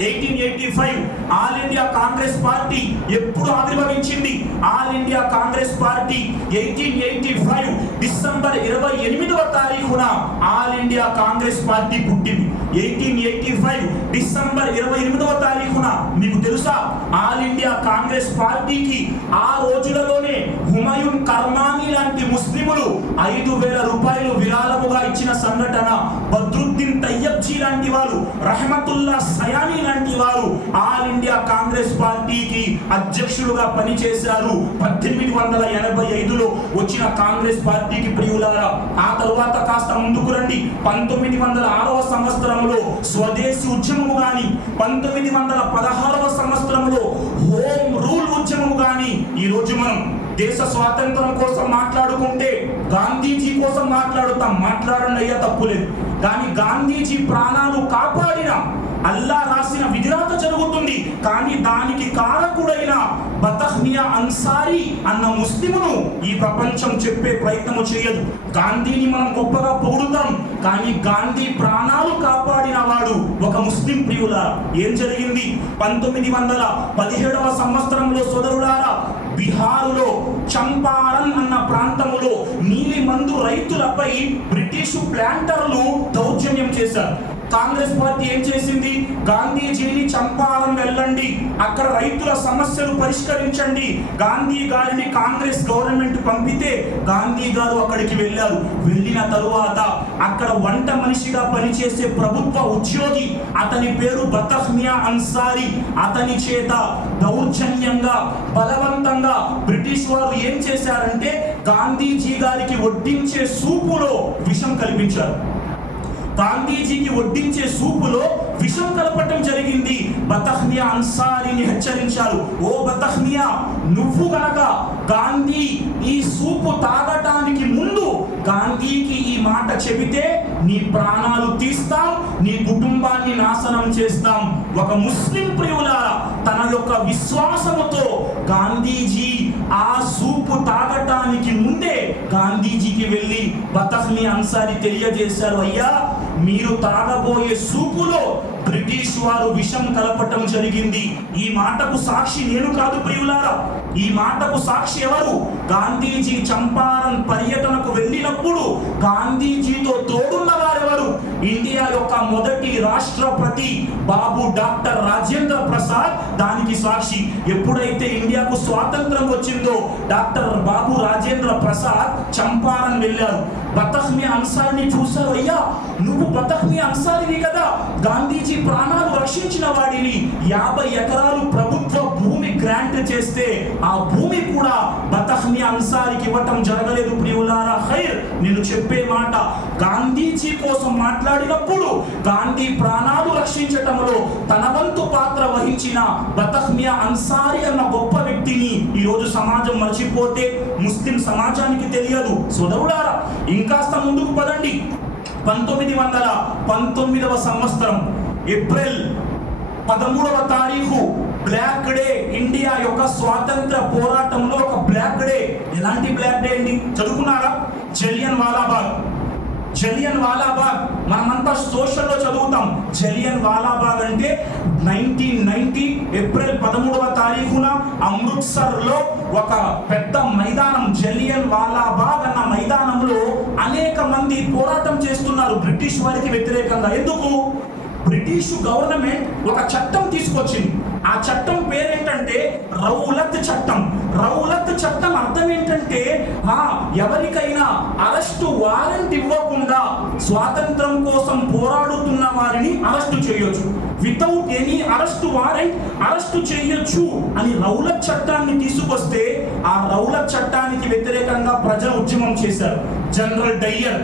1885 ఆల్ ఇండియా కాంగ్రెస్ పార్టీ ఎప్పుడు ఆవిర్భవించింది? All India Congress party 1885 December 28వ తారీఖున ఆల్ ఇండియా కాంగ్రెస్ పార్టీ పుట్టింది. 1885 డిసెంబర్ 28వ తారీఖున మీకు తెలుసా? ఆల్ ఇండియా కాంగ్రెస్ పార్టీకి ఆ రోజులలోనే హుమయూన్ కర్మానీ లాంటి ముస్లిములు 5,000 రూపాయలు విరాళముగా ఇచ్చిన సంఘటన, బద్రుద్దీన్ తయ్యబ్జీ లాంటి వారు, రహమతుల్లా సయానీ లాంటి వారు ఆల్ ఇండియా కాంగ్రెస్ పార్టీకి అధ్యక్షులుగా పనిచేశారు. 1885లో వచ్చిన కాంగ్రెస్ పార్టీకి ప్రియులారా. ఆ తరువాత కాస్త ముందుకు రండి. 1906వ సంవత్సరంలో స్వదేశీ ఉద్యమము గాని, 1916వ సంవత్సరంలో హోమ్ రూల్ ఉద్యమము గాని, ఈ రోజు మనం దేశ స్వాతంత్రం కోసం మాట్లాడుకుంటే గాంధీజీ కోసం మాట్లాడండి అయ్యా, తప్పులేదు. కానీ గాంధీజీ ప్రాణాలు కాపాడిన అల్లా రాసిన విధిరాత జరుగుతుంది. కానీ దానికి కారకుడైన బతహ్మియా అన్సారీ అన్న ముస్లిమును ఈ ప్రపంచం చెప్పే ప్రయత్నము చేయదు. గాంధీని మనం గొప్పగా పొగుడుతాం, కానీ గాంధీ ప్రాణాలు కాపాడిన వాడు ఒక ముస్లిం ప్రియులారా. ఏం జరిగింది? 1917వ సంవత్సరంలో సోదరులారా, బిహారులో చంపారన్ అన్న ప్రాంతములో నీలి మందు రైతులపై బ్రిటిష్ ప్లాంటర్లు దౌర్జన్యం చేశారు. కాంగ్రెస్ పార్టీ ఏం చేసింది? గాంధీజీని చంపారం వెళ్ళండి, అక్కడ రైతుల సమస్యలు పరిష్కరించండి, గాంధీ గారిని కాంగ్రెస్ గవర్నమెంట్ పంపితే గాంధీ గారు అక్కడికి వెళ్ళారు. వెళ్ళిన తరువాత అక్కడ వంట మనిషిగా పనిచేసే ప్రభుత్వ ఉద్యోగి, అతని పేరు బతహ్మియా అన్సారీ, అతని చేత దౌర్జన్యంగా బలవంతంగా బ్రిటిష్ వారు ఏం చేశారంటే గాంధీజీ గారికి వడ్డించే సూపులో విషం కల్పించారు. గాంధీజీకి వడ్డించే సూపులో విషం కలపటం జరిగింది. బతహ్మియా అన్సారీని హెచ్చరించారు, ఓ బతహ్మియా, నువ్వు గనక గాంధీ ఈ సూపు తాగటానికి ముందు గాంధీకి ఈ మాట చెబితే నీ ప్రాణాలు తీస్తాం, నీ కుటుంబాన్ని నాశనం చేస్తాం. ఒక ముస్లిం ప్రియులారా తన యొక్క విశ్వాసముతో గాంధీజీ ఆ సూపు తాగటానికి ముందే గాంధీజీకి వెళ్ళి బతహ్మియా అన్సారీ తెలియజేశారు, అయ్యా మీరు తాగబోయే సూపులో బ్రిటిష్ వారు విషం కలపటం జరిగింది. ఈ మాటకు సాక్షి నేను కాదు ప్రియులారా, ఈ మాటకు సాక్షి ఎవరు? గాంధీజీ చంపారన్ పర్యటనకు వెళ్ళినప్పుడు గాంధీజీతో తోడున్న వారెవరు? ఇండియా యొక్క మొదటి రాష్ట్రపతి బాబు డాక్టర్ రాజేంద్ర ప్రసాద్ దానికి సాక్షి. ఎప్పుడైతే ఇండియాకు స్వాతంత్రం వచ్చిందో డాక్టర్ బాబు రాజేంద్ర ప్రసాద్ చంపారన్ వెళ్ళారు. బతహ్మియా అన్సారీని చూశారు, అయ్యా నువ్వు బతహ్మియా అన్సారీవి కదా, గాంధీజీ ప్రాణాలు రక్షించిన వాడిని. 50 ఎకరాలు ప్రభుత్వ భూమి గ్రాంట్ చేస్తే ఆ భూమి కూడా బతహ్మియా అన్సారీకి ఇవ్వటం జరగలేదు. ప్రియులారా, ఖైర్, నేను చెప్పే మాట, గాంధీజీ కోసం మాట్లాడినప్పుడు గాంధీ ప్రాణాలు రక్షించటంలో తన వంతు పాత్ర వహించిన బతహ్మియా అన్సారీ అన్న గొప్ప వ్యక్తిని ఈరోజు సమాజం మర్చిపోతే ముస్లిం సమాజానికి తెలియదు. సోదరులారా, ఇంకాస్త ముందుకు పదండి. 1919వ సంవత్సరం ఏప్రిల్ 13వ తారీఖు బ్లాక్ డే. ఇండియా యొక్క స్వాతంత్ర పోరాటంలో ఒక బ్లాక్ డే. ఎలాంటి బ్లాక్ డే అండి? చదువుకున్నారా? జలియన్ వాలాబాగ్. జలియన్ వాలాబాగ్ మనమంతా సోషల్లో చదువుతాం. జలియన్ వాలాబాగ్ అంటే 1990 ఏప్రిల్ 13వ తారీఖున అమృత్సర్లో ఒక పెద్ద మైదానం, జలియన్ వాలాబాగ్ అన్న మైదానంలో అనేక మంది పోరాటం చేస్తున్నారు బ్రిటిష్ వారికి వ్యతిరేకంగా. ఎందుకు? బ్రిటిష్ గవర్నమెంట్ ఒక చట్టం తీసుకొచ్చింది. ఆ చట్టం పేరేంటంటే రౌలత్ చట్టం. రౌలత్ చట్టం అర్థం ఏంటంటే ఎవరికైనా అరెస్టు వారెంట్ ఇవ్వకుండా స్వాతంత్రం కోసం పోరాడుతున్న వారిని అరెస్టు చేయొచ్చు. Without any arrest warrant arrest చేయొచ్చు అని రౌలత్ చట్టాన్ని తీసుకొస్తే ఆ రౌలత్ చట్టానికి వ్యతిరేకంగా ప్రజలు ఉద్యమం చేశారు. జనరల్ డయ్యర్,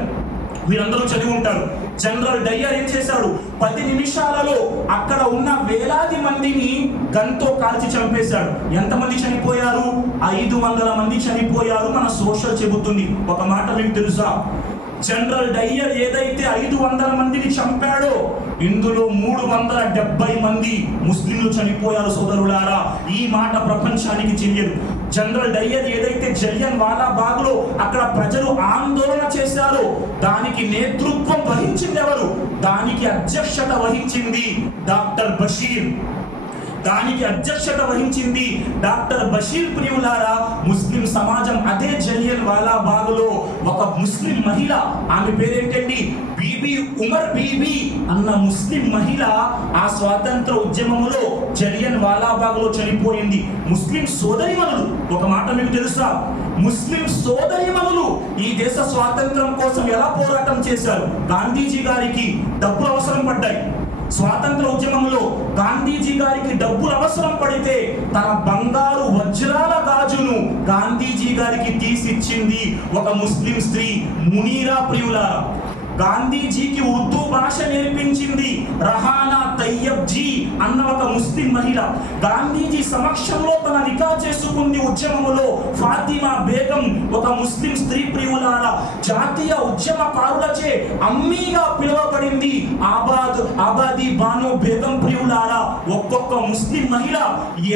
మీరందరూ చదివి ఉంటారు. జనరల్ డయ్యర్ ఏం చేశాడు? 10 నిమిషాలలో అక్కడ ఉన్న వేలాది మందిని గన్తో కాల్చి చంపేశాడు. ఎంతమంది చనిపోయారు? 500 మంది చనిపోయారు. మన సోషల్ చెబుతుంది. ఒక మాట మీకు తెలుసా? జనరల్ డయ్యర్ ఏదైతే 500 మందిని చంపాడో ఇందులో 370 మంది ముస్లింలు చనిపోయారు. సోదరులారా, ఈ మాట ప్రపంచానికి తెలియదు. జనరల్ డయ్యర్ ఏదైతే జలియన్ వాలాబాగ్ లో అక్కడ ప్రజలు ఆందోళన చేశారో దానికి నేతృత్వం వహించింది ఎవరు? దానికి అధ్యక్షత వహించింది డాక్టర్ బషీర్. దానికి అధ్యక్షత వహించింది డాక్టర్ బషీర్. ప్రియులారా, ముస్లిం సమాజం అదే జలియన్ వాలాబాగ్ లో ఒక ముస్లిం మహిళ, ఆమె పేరేంటండి? బీబీ ఉమర్ బీబీ అన్న ముస్లిం మహిళ ఆ స్వాతంత్ర ఉద్యమంలో జలియన్ వాలాబాగ్ లో చనిపోయింది. ముస్లిం సోదరిమణులు, ఒక మాట మీకు తెలుసా? ముస్లిం సోదరిమణులు ఈ దేశ స్వాతంత్రం కోసం ఎలా పోరాటం చేశారు? గాంధీజీ గారికి డబ్బులు అవసరం పడ్డాయి. స్వాతంత్ర ఉద్యమంలో గాంధీజీ గారికి డబ్బులు అవసరం పడితే తన బంగారు వజ్రాల గాజును గాంధీజీ గారికి తీసిచ్చింది ఒక ముస్లిం స్త్రీ, మునీరా. ప్రియులారా, గాంధీజీకి ఉర్దూ భాష నేర్పించింది రహానా తయ్యబ్ జీ అన్న ఒక ముస్లిం మహిళ. గాంధీజీ సమక్షంలో తన నికా చేసుకుంది ఉద్యమంలో ఫాతిమా బేగం, ఒక ముస్లిం స్త్రీ. ప్రియులారా, జాతీయ ఉద్యమకారులచే అమ్మీగా పిలువబడింది ఆబాదీ బానో బేగం. ప్రియులారా, ఒక్కొక్క ముస్లిం మహిళ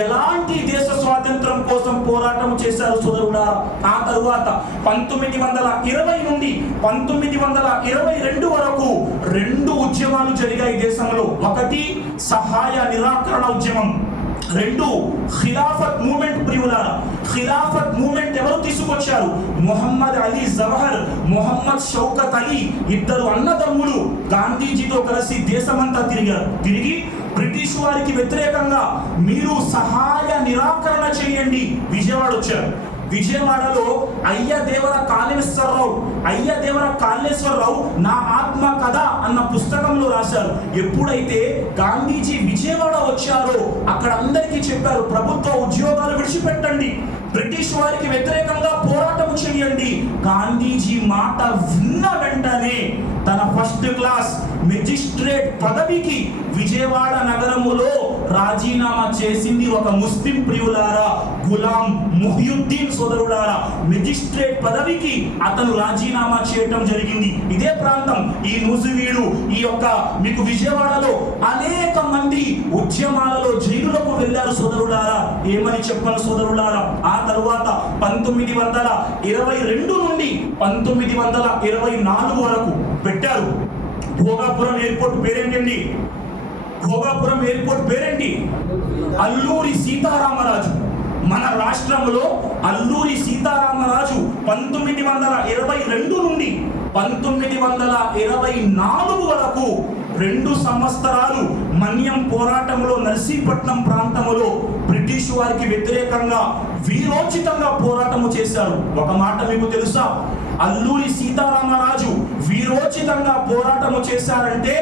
ఎలాంటి దేశ స్వాతంత్రం కోసం పోరాటం చేశారు సోదరులారా. ఆ తరువాత 1920 నుండి 1922 వరకు 2 ఉద్యమాలు జరిగాయి దేశంలో. ఒకటి సహాయ నిరాకరణ ఉద్యమం, రెండు, ఖిలాఫత్ మూమెంట్ ప్రియులారా. ఖిలాఫత్ మూమెంట్ ఎవరు తీసుకొచ్చారు? మొహమ్మద్ అలీ జవహర్, మొహమ్మద్ షౌకత్ అలీ, ఇద్దరు అన్నదమ్ములు గాంధీజీతో కలిసి దేశమంతా తిరిగి బ్రిటిష్ వారికి వ్యతిరేకంగా మీరు సహాయ నిరాకరణ చేయండి. విజయవాడ వచ్చారు. విజయవాడలో అయ్యదేవర కాళేశ్వరరావు నా ఆత్మ కథ అన్న పుస్తకంలో రాశారు. ఎప్పుడైతే గాంధీజీ విజయవాడ వచ్చారో అక్కడ అందరికీ చెప్పారు, ప్రభుత్వ ఉద్యోగాలు విడిచిపెట్టండి, బ్రిటిష్ వారికి వ్యతిరేకంగా పోరాటం చేయండి. గాంధీజీ మాట విన్న వెంటనే తన ఫస్ట్ క్లాస్ మెజిస్ట్రేట్ పదవికి విజయవాడ నగరములో రాజీనామా చేసింది ఒక ముస్లిం ప్రియులారా, గులాం ముహ్యుద్దీన్ సోదరులారా. మెజిస్ట్రేట్ పదవికి అతను రాజీనామా చేయటం జరిగింది. ఇదే ప్రాంతం, ఈ నూజివీడు, ఈ యొక్క మీకు విజయవాడలో అనేక మంది ఉద్యమాలలో జైలులకు వెళ్ళారు సోదరులారా. ఏమని చెప్పను సోదరులారా, ఆ తరువాత 1922 నుండి 1924 వరకు పెట్టారు. భోగాపురం ఎయిర్పోర్ట్ పేరేంటండి? భోగాపురం ఎయిర్పోర్ట్ పేరేంటి? అల్లూరి సీతారామరాజు. మన రాష్ట్రంలో అల్లూరి సీతారామరాజు 1922 నుండి 1924 వరకు 2 సంవత్సరాలు మన్యం పోరాటంలో నర్సీపట్నం ప్రాంతంలో బ్రిటిష్ వారికి వ్యతిరేకంగా వీరోచితంగా పోరాటము చేశారు. ఒక మాట మీకు తెలుసా? అల్లూరి సీతారామరాజు వీరోచితంగా పోరాటము చేశారంటే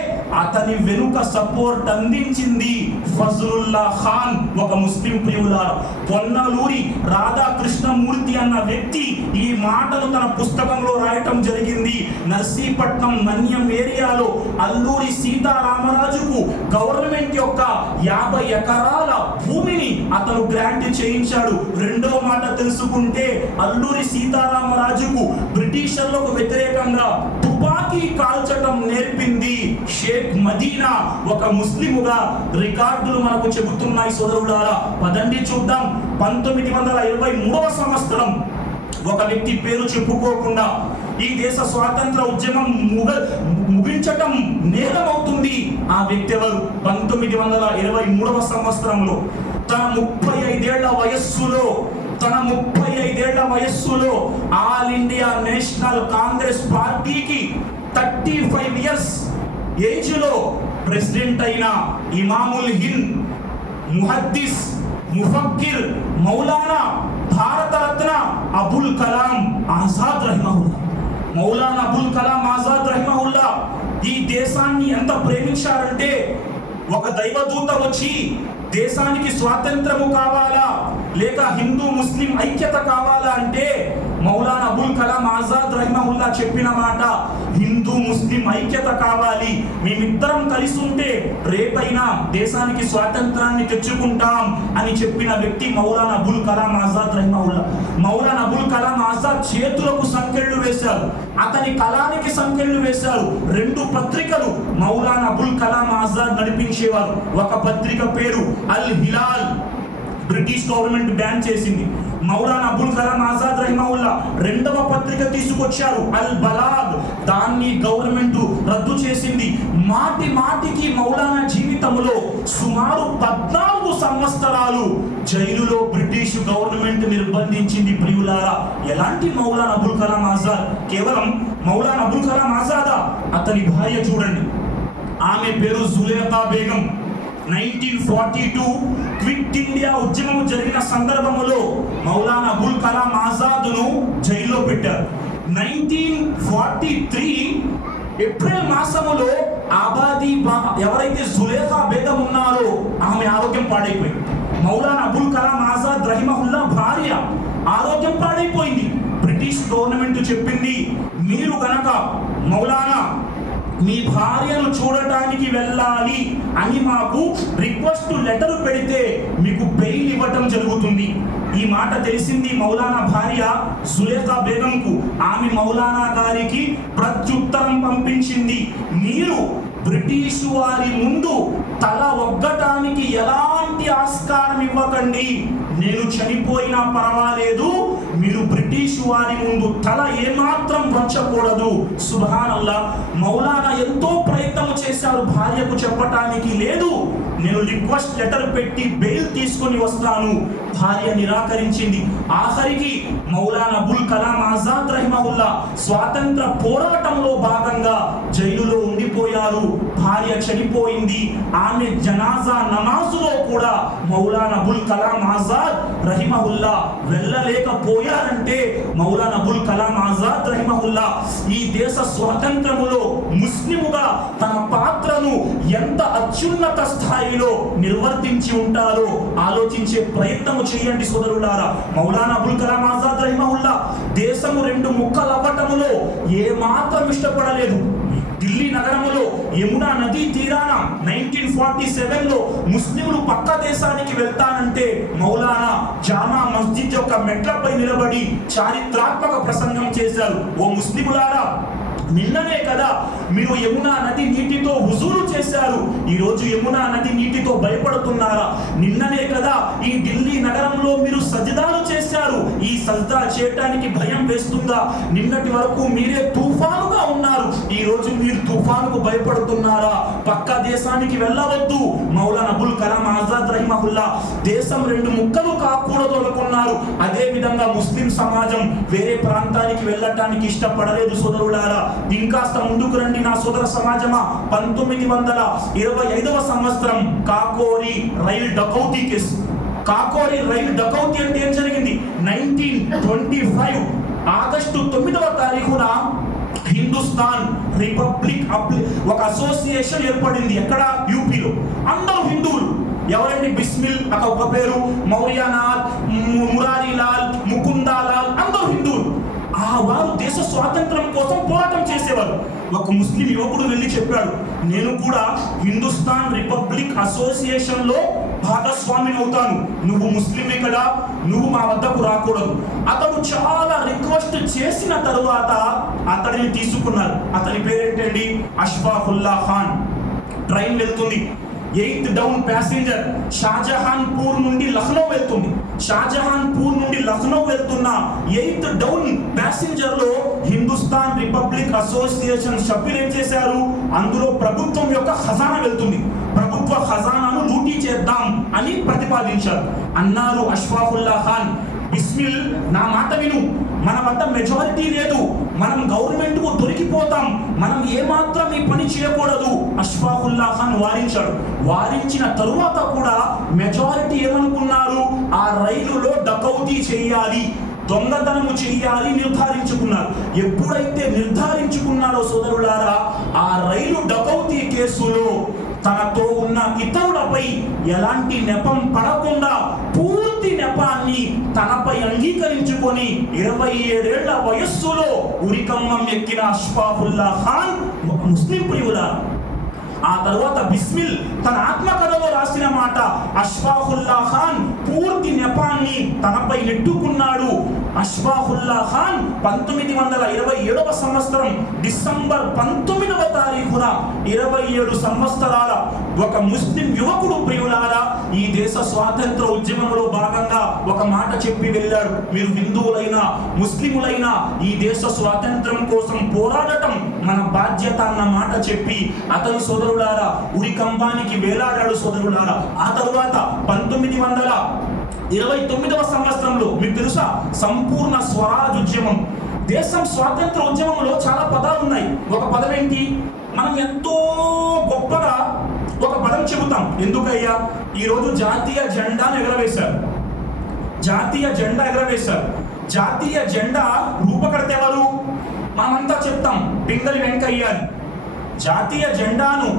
అతని వెనుక సపోర్ట్ అందించింది ఫజలుల్లా ఖాన్, ఒక ముస్లిం ప్రియులారా. పొన్నలూరి రాధాకృష్ణమూర్తి అన్న వ్యక్తి ఈ మాటను తన పుస్తకంలో రాయటం జరిగింది. నర్సీపట్నం మన్యం ఏరియాలో అల్లూరి సీతారామరాజుకు గవర్నమెంట్ యొక్క 50 ఎకరాల భూమిని అతను గ్రాంట్ చేయించాడు. రెండో మాట తెలుసుకుంటే అల్లూరి సీతారామరాజుకు బ్రిటిషర్లకు వ్యతిరేకంగా తుపాకీ కాల్చటం నేర్పింది షేక్ మదీనా, ఒక ముస్లిముగా రికార్డులు మనకు చెబుతున్నాయి సోదరులారా. పదండి చూద్దాం. 1923వ సంవత్సరం ఒక వ్యక్తి పేరు చెప్పుకోకుండా ఈ దేశ స్వాతంత్ర ఉద్యమం ముగించటం నేరమవుతుంది. ఆ వ్యక్తి ఎవరు? 1923వ సంవత్సరంలో తన 35 ఏళ్ల వయస్సులో ఆల్ ఇండియా నేషనల్ కాంగ్రెస్ పార్టీకి 35 ఇయర్స్ ఏజ్ లో ప్రెసిడెంట్ అయిన ఇమాముల్ హింద్, ముహద్దిస్, ముఫక్కిర్, మౌలానా, భారతరత్న అబుల్ కలాం ఆజాద్ రహిమహుల్లా. మౌలానా అబుల్ కలాం ఆజాద్ రహిమహుల్లా ఈ దేశాన్ని ఎంత ప్రేమించారంటే, ఒక దైవదూత వచ్చి దేశానికి స్వాతంత్రము కావాలా లేక హిందూ ముస్లిం ఐక్యత కావాలా అంటే మౌలానా అబుల్ కలాం ఆజాద్ రహిమహుల్లా చెప్పిన మాట, హిందూ ముస్లిం ఐక్యత కావాలి, మేమిద్దరం కలిసి ఉంటే రేపైనా దేశానికి స్వాతంత్రాన్ని తెచ్చుకుంటాం అని చెప్పిన వ్యక్తి మౌలానా అబుల్ కలాం ఆజాద్ రహిమహుల్లా. మౌలానా అబుల్ కలాం ఆజాద్ చేతులకు సంకెళ్ళు వేశారు, అతని కలానికి సంకెళ్ళు వేశారు. 2 పత్రికలు మౌలానా అబుల్ కలాం ఆజాద్ నడిపించేవారు. ఒక పత్రిక పేరు అల్ హిలాల్, బ్రిటిష్ గవర్నమెంట్ బ్యాన్ చేసింది. మౌలానా అబుల్ కలాం ఆజాద్ రహిమహుల్లా 2వ పత్రిక తీసుకొచ్చారు, అల్ బలాగ్, దాన్ని గవర్నమెంట్ రద్దు చేసింది. మాటికి మౌలానా జీవితంలో సుమారు 14 సంవత్సరాలు జైలులో బ్రిటిష్ గవర్నమెంట్ నిర్బంధించింది ప్రియులారా. ఎలాంటి మౌలానా అబుల్ కలాం ఆజాద్? కేవలం మౌలానా అబుల్ కలాం ఆజాదా? అతని భార్య చూడండి, ఆమె పేరు జులేఖా బేగం. 1942 క్విట్ ఇండియా ఉద్యమం జరిగిన సందర్భంలో మౌలానా అబుల్ కలాం ఆజాద్ను జైల్లో పెట్టారు. 1943 ఏప్రిల్ మాసములో ఆబాదీ ఎవరైతే జులేఖా బేగం ఉన్నారో ఆమె ఆరోగ్యం పాడైపోయింది. మౌలానా అబుల్ కలాం ఆజాద్ రహిమహుల్లా భార్య ఆరోగ్యం పాడైపోయింది. బ్రిటిష్ గవర్నమెంట్ చెప్పింది, మీరు గనక మౌలానా మీ భార్యను చూడటానికి వెళ్ళాలి అని మాకు రిక్వెస్ట్ లెటర్ పెడితే మీకు బెయిల్ ఇవ్వటం జరుగుతుంది. ఈ మాట తెలిసింది మౌలానా భార్య జులేఖా బేగంకు. ఆమె మౌలానా గారికి ప్రత్యుత్తరం పంపించింది, మీరు బ్రిటిష్ వారి ముందు తల ఒగ్గటానికి ఎలాంటి ఆస్కారం ఇవ్వకండి, నేను చనిపోయినా పర్వాలేదు, మీరు బ్రిటిష్ వారి ముందు తల ఏమాత్రం వంచకూడదు. సుబ్హానల్లా. మౌలానా ఎంతో ప్రయత్నం చేశారు భార్యకు చెప్పటానికి. లేదు, నేను రిక్వెస్ట్ లెటర్ పెట్టి బెయిల్ తీసుకొని వస్తాను. భార్య నిరాకరించింది. ఆఖరికి మౌలానా అబుల్ కలాం ఆజాద్ రహిమహుల్లా స్వాతంత్ర పోరాటంలో భాగంగా జైలులో ఉండిపోయారు. భార్య చనిపోయింది. ఆమె జనాజా నమాజులో కూడా మౌలానా అబుల్ కలాం ఆజాద్ రహిమహుల్లా వెళ్ళలేకపోయారంటే మౌలానా అబుల్ కలాం ఆజాద్ రహిమహుల్లా ఈ దేశ స్వాతంత్రములో ముస్లిముగా తన పాత్రను ఎంత అత్యున్నత స్థాయిలో నిర్వర్తించి ఉంటారో ఆలోచించే ప్రయత్నము చేయండి సోదరులారా. మౌలానా అబుల్ కలాం ఆజాద్ రహిమహుల్లా దేశము రెండు ముక్కలవ్వటములో ఏ మాత్రం ఇష్టపడలేదు. ఢిల్లీ నగరములో యమునా నదీ తీరాన 1947లో ముస్లింలు పక్క దేశానికి వెళ్తానంటే మౌలానా జామా మస్జిద్ యొక్క మెట్లపై నిలబడి చారిత్రాత్మక ప్రసంగం చేశారు. ఓ ముస్లిములారా, నిన్ననే కదా మీరు యమునా నది నీటితో హుజూరు చేశారు. ఈరోజు యమునా నది నీటితో భయపడుతున్నారా? నిన్ననే కదా ఈ ఢిల్లీ నగరంలో మీరు సజ్దాలు చేశారు. ఈ సజ్దా చేయటానికి భయం వేస్తుందా? నిన్నటి వరకు మీరే తుఫానుగా ఉన్నారు. ఈ రోజు మీరు తుఫానుకు భయపడుతున్నారా? పక్క దేశానికి వెళ్ళవద్దు. మౌలానా అబుల్ కలాం ఆజాద్ రహిమహుల్లా దేశం రెండు ముక్కలు కాకూడదు అనుకున్నారు. అదే విధంగా ముస్లిం సమాజం వేరే ప్రాంతానికి వెళ్ళటానికి ఇష్టపడలేదు సోదరులారా. ఇంకాస్త ముందుకు రండి నా సోదర సమాజమా. 1925వ సంవత్సరం కాకోరి రైలు డకౌతీ కేసు. కాకోరి రైలు డకౌతీ అంటే ఏం జరిగింది? 1925 ఆగస్టు 9వ తారీఖున హిందుస్థాన్ రిపబ్లిక్ ఒక అసోసియేషన్ ఏర్పడింది. ఎక్కడ? యూపీలో. అందరూ హిందువులు. ఎవరండి? బిస్మిల్ ఒక పేరు, మౌర్యాలాల్, మురారీలాల్, ముకుందాలాల్, అందరూ హిందువులు. వారు దేశ స్వాతంత్రం కోసం పోరాటం చేసేవారు. ఒక ముస్లిం యువకుడు వెళ్ళి చెప్పాడు, నేను కూడా హిందుస్థాన్ రిపబ్లిక్ అసోసియేషన్ లో భాగస్వామిని అవుతాను. నువ్వు ముస్లిమే కదా, నువ్వు మా వద్దకు రాకూడదు. అతడు చాలా రిక్వెస్ట్ చేసిన తరువాత అతడిని తీసుకున్నారు. అతని పేరేంటండి? అష్ఫాకుల్లా ఖాన్. ట్రైన్ వెళ్తుంది. 8th డౌన్ ప్యాసింజర్ షాజహాన్పూర్ నుండి లక్నో వెళ్తుంది. షాజహాన్పూర్ నుండి లక్నో వెళ్తున్న 8th డౌన్ ప్యాసింజర్ లో హిందుస్థాన్ రిపబ్లిక్ అసోసియేషన్ సభ్యులు ఏం చేశారు? అందులో ప్రభుత్వం యొక్క ఖజానా వెళ్తుంది. ప్రభుత్వ ఖజానాను లూటీ చేద్దాం అని ప్రతిపాదించారు. అన్నారు అష్ఫాకుల్లా ఖాన్, బిస్మిల్, నా మాట విను. మన వద్ద మెజారిటీ లేదు, మనం గవర్నమెంట్ కు దొరికిపోతాం, మనం ఏమాత్రం ఈ పని చేయకూడదు. అష్ఫాకుల్లా ఖాన్ వారించాడు. వారించిన తరువాత కూడా మెజారిటీ ఏమనుకున్నారు? ఆ రైలులో డకౌతీ చేయాలి, దొంగతనము చేయాలి నిర్ధారించుకున్నారు. ఎప్పుడైతే నిర్ధారించుకున్నారో సోదరులారా, ఆ రైలు డకౌతీ కేసులో తనతో ఉన్న ఇతరులపై ఎలాంటి నెపం పడకుండా పూర్తి నెపాన్ని తనపై అంగీకరించుకొని 27 ఏళ్ల వయస్సులో ఉరికమ్మం ఎక్కిన అష్ఫాకుల్లా ఖాన్ ఒక ముస్లిం ప్రియులా. ఆ తర్వాత బిస్మిల్ తన ఆత్మకథలో రాసిన మాట, అష్ఫాకుల్లా ఖాన్ పూర్తి నెపాన్ని తనపై నెట్టుకున్నాడు. అష్ఫాకుల్లా ఖాన్ 1927వ సంవత్సరం డిసెంబర్ 19వ తారీఖున 27 సంవత్సరాల ఒక ముస్లిం యువకుడు ప్రియులారా ఈ దేశ స్వాతంత్ర ఉద్యమంలో భాగంగా ఒక మాట చెప్పి వెళ్ళాడు. మీరు హిందువులైనా ముస్లిములైనా ఈ దేశ స్వాతంత్రం కోసం పోరాడటం మన బాధ్యత అన్న మాట చెప్పి అతని సోదరులారా ఉరికంబానికి వేలాడాడు సోదరులారా. ఆ తరువాత 1929వ సంవత్సరంలో మీకు తెలుసా సంపూర్ణ స్వరాజ్ ఉద్యమం. దేశం స్వాతంత్ర ఉద్యమంలో చాలా పదాలు ఉన్నాయి. ఒక పదం ఏంటి? మనం ఎంతో గొప్పగా ఒక పదం చెబుతాం. ఎందుకయ్యా? ఈరోజు జాతీయ జెండాను ఎగరవేశారు. జాతీయ జెండా ఎగరవేశారు. జాతీయ జెండా రూపకర్త ఎవరు? మనమంతా చెప్తాం పింగళి వెంకయ్య. జాతీయ జెండాను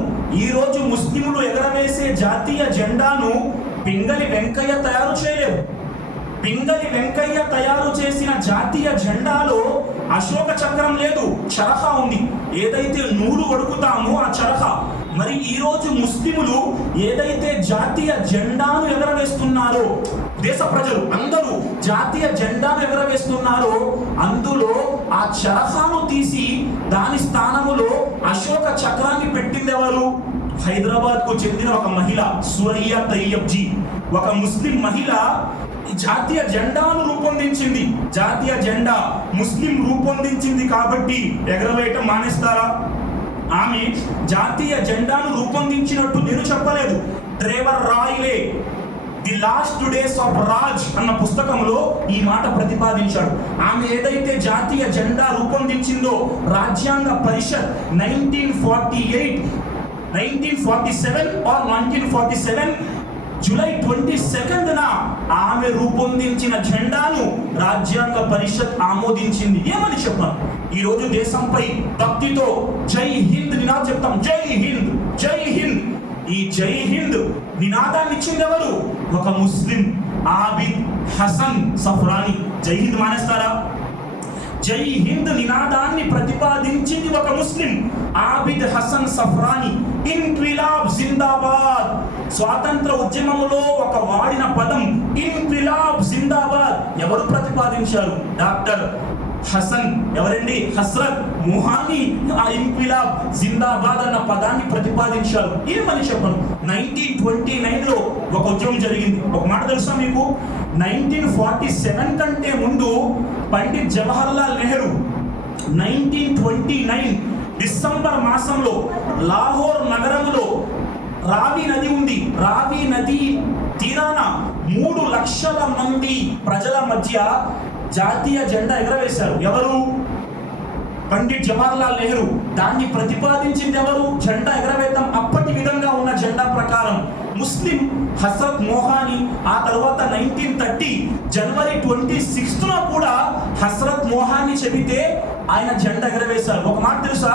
ఈరోజు ముస్లింలు ఎగరవేసే జాతీయ జెండాను పింగళి వెంకయ్య తయారు చేయలేవు. పింగళి వెంకయ్య తయారు చేసిన జాతీయ జెండాలో అశోక చక్రం లేదు, చరఖా ఉంది. ఏదైతే నూలు వడుకుతామో ఆ చరఖా. మరి ఈరోజు ముస్లిములు ఏదైతే జాతీయ జెండాను ఎగరవేస్తున్నారో, దేశ ప్రజలు అందరూ జాతీయ జెండాను ఎగరవేస్తున్నారో అందులో ఆ చరఖాను తీసి దాని స్థానములో అశోక చక్రాన్ని పెట్టింది ఎవరు? హైదరాబాద్ కు చెందిన ఒక మహిళ సురయ్య తయ్యబ్ జీ. ఒక ముస్లిం మహిళ జాతీయ జెండాను రూపొందించింది. జాతీయ జెండా ముస్లిం రూపొందించింది కాబట్టి ఎగరవేయటం మానేస్తారా? ఆమె జాతీయ జెండాను రూపొందించినట్టు నేను చెప్పలేదు. Trevor Royle the last days of Raj అన్న పుస్తకంలో ఈ మాట ప్రతిపాదించాడు. ఆమె ఏదైతే జాతీయ జెండా రూపొందించిందో రాజ్యాంగ పరిషత్ 1947 or 1947 జూలై 22న ఆమె రూపొందించిన జెండాను రాజ్యాంగ పరిషత్ ఆమోదించింది. ఏమని చెప్పాను? ఈ రోజు దేశంపై భక్తితో జై హింద్ నినాదం చెప్తాం. జై హింద్, జై హింద్. ఈ జై హింద్ నినాదాన్ని ఇచ్చింది ఎవరు? ఒక ముస్లిం, ఆబిద్ హసన్ సఫ్రాని. జై హింద్ మానేస్తారా? జై హింద్ నినాదాన్ని ప్రతిపాదించింది ఒక ముస్లిం, ఆబిద్ హసన్ సఫ్రాని. ఇన్క్విలాబ్ జిందాబాద్, స్వాతంత్ర ఉద్యమంలో ఒక వాడిన పదం ఇన్క్విలాబ్ జిందాబాద్. ఎవరు ప్రతిపాదించారు? డాక్టర్ హసన్. ఎవరండి? హస్రత్ మొహాని ఆ ఇన్క్విలాబ్ జిందాబాద్ అన్న పదాన్ని ప్రతిపాదించారు. ఏమని చెప్పను? 1929లో ఒక ఉద్యమం జరిగింది. ఒక మాట తెలుసా మీకు? 1947 కంటే ముందు పండిత్ జవహర్లాల్ నెహ్రూ 1929 డిసెంబర్ మాసంలో లాహోర్ నగరంలో రావి నది ఉంది. రావి నది తీరాన 3 లక్షల మంది ప్రజల మధ్య జాతీయ జెండా ఎగరవేశారు. ఎవరు? పండిట్ జవహర్లాల్ నెహ్రూ. దాన్ని ప్రతిపాదించింది ఎవరు? జెండా ఎగరవేద్దాం అప్పటి విధంగా ఉన్న జెండా ప్రకారం. ముస్లిం హస్రత్ మొహాని. ఆ తర్వాత 1930 జనవరి 26న కూడా హస్రత్ మొహాని చెబితే ఆయన జెండా ఎగరవేశారు. ఒక మాట తెలుసా?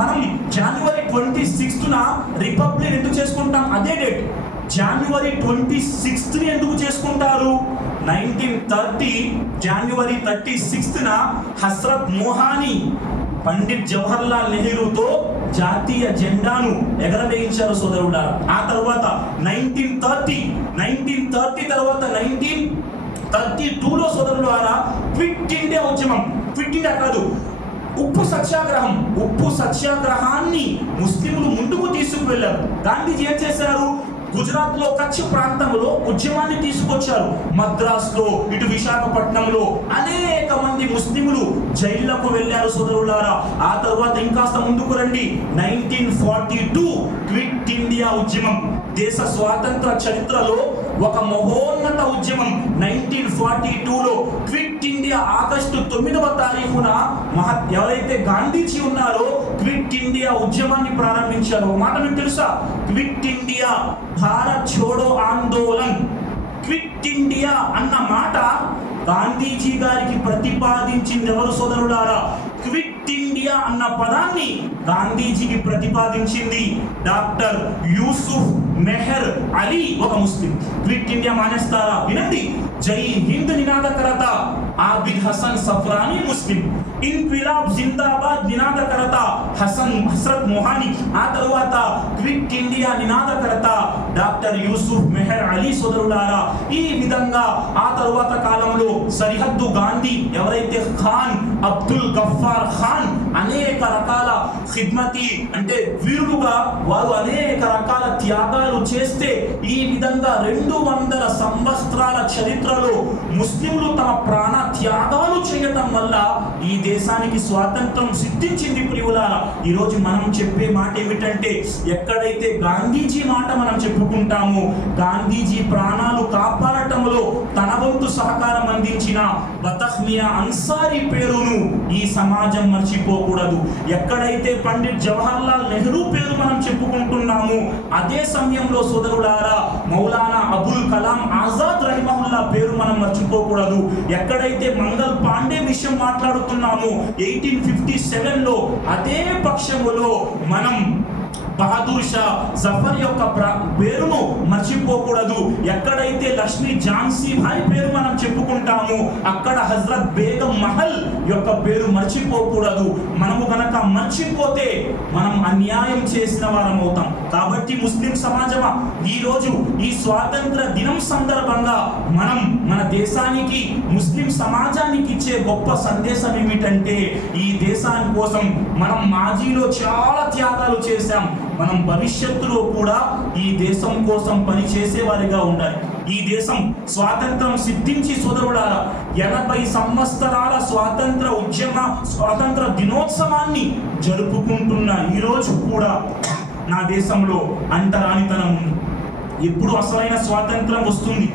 మనం జనవరి 26న రిపబ్లిక్ ఎందుకు చేసుకుంటాం? అదే డేట్ జనవరి 26ని ఎందుకు చేసుకుంటారు? 1930 జనవరి 36న హస్రత్ మొహాని పండిట్ జవహర్లాల్ నెహ్రూతో జాతీయ జెండాను ఎగరవేయించారు సోదరుడా. ఆ తర్వాత 1930 తర్వాత 1932లో సోదరులారా క్విట్ ఇండియా ఉద్యమం. క్విట్ ఇండియా కాదు, ఉప్పు సత్యాగ్రహం. ఉప్పు సత్యాగ్రహాన్ని ముస్లింలు ముందుకు తీసుకువెళ్లారు. గాంధీజీ ఏం చేశారు? గుజరాత్ లో కచ్ ప్రాంతంలో ఉద్యమాన్ని తీసుకొచ్చారు. మద్రాసులో, ఇటు విశాఖపట్నంలో అనేక మంది ముస్లింలు జైళ్లకు వెళ్ళారు సోదరులారా. ఆ తర్వాత ఇంకాస్త ముందుకు రండి. 1942 క్విట్ ఇండియా ఉద్యమం. దేశ స్వాతంత్ర చరిత్రలో ఒక మహోన్నత ఉద్యమం. 1942లో క్విట్ ఇండియా ఆగస్టు 9వ తారీఖున ఎవరైతే గాంధీజీ ఉన్నారో క్విట్ ఇండియా ఉద్యమాన్ని ప్రారంభించారు. ఒక మాట మీకు తెలుసా? Quit India, Bharat Chhodo Andolan. Quit India అన్న మాట గాంధీజీ గారికి ప్రతిపాదించింది ఎవరు సోదరులారా? క్విట్ ఇండియా అన్న పదాన్ని గాంధీజీకి ప్రతిపాదించింది డాక్టర్ యూసుఫ్ మెహర్ అలీ, ఒక ముస్లిం. Quit India మానేస్తారా? వినండి. జై హింద్ నినాదకర్త ఆబిద్ హసన్ సఫ్రాని ముస్లిం. ఇన్క్విలాబ్ జిందాబాద్ నినాదకర్త హస్రత్ మొహాని. ఆ తరువాత క్విట్ ఇండియా నినాదకర్త డాక్టర్ యూసుఫ్ మెహర్ అలీ సోదరులారా. ఈ విధంగా ఆ తరువాత కాలంలో సరిహద్దు గాంధీ, ఎవరైతే ఖాన్ అబ్దుల్ గఫార్ ఖాన్ అనేక రకాల ఖిద్మతి అంటే వీరులుగా వారు అనేక రకాల త్యాగాలు చేస్తే ఈ విధంగా 200 సంవత్సరాల చరిత్రలో ముస్లింలు తమ ప్రాణ త్యాగాలు చేయటం వల్ల ఈ దేశానికి స్వాతంత్రం సిద్ధించింది ప్రియులారా. ఈరోజు మనం చెప్పే మాట ఏమిటంటే, ఎక్కడైతే గాంధీజీ మాట మనం చెప్పుకుంటామో, గాంధీజీ ప్రాణాలు కాపాడటంలో తన వంతు సహకారం అందించిన బతఖ్మియా అన్సారీ పేరును ఈ సమాజం మర్చిపోకూడదు. ఎక్కడైతే పండిట్ జవహర్లాల్ నెహ్రూ పేరు మనం చెప్పుకుంటున్నామో అదే సమయంలో సోదరులారా మౌలానా అబుల్ కలాం ఆజాద్ రహిమహుల్లా పేరు మనం మర్చిపోకూడదు. ఎక్కడైతే మంగల్ పాండే విషయం మాట్లాడుతున్నామో 1857లో అదే పక్షములో మనం బహదూర్ షా జఫర్ యొక్క పేరును మర్చిపోకూడదు. ఎక్కడైతే లక్ష్మీ ఝాన్సీ భాయ్ పేరు మనం చెప్పుకుంటామో అక్కడ హజరత్ బేగం మహల్ యొక్క పేరు మర్చిపోకూడదు. మనము గనక మర్చిపోతే మనం అన్యాయం చేసిన వారం అవుతాం. కాబట్టి ముస్లిం సమాజమా, ఈ రోజు ఈ స్వాతంత్ర దినం సందర్భంగా మనం మన దేశానికి, ముస్లిం సమాజానికి ఇచ్చే గొప్ప సందేశం ఏమిటంటే, ఈ దేశాని కోసం మనం మాజీలో చాలా త్యాగాలు చేశాం. మనం భవిష్యత్తులో కూడా ఈ దేశం కోసం పని చేసే వారిగా ఉండాలి. ఈ దేశం స్వాతంత్రం సిద్ధించి సోదరులారా 80 సంవత్సరాల స్వాతంత్ర దినోత్సవాన్ని జరుపుకుంటున్న ఈరోజు కూడా నా దేశంలో అంటరానితనం ఉంది. ఎప్పుడు అసలైన స్వాతంత్రం వస్తుంది?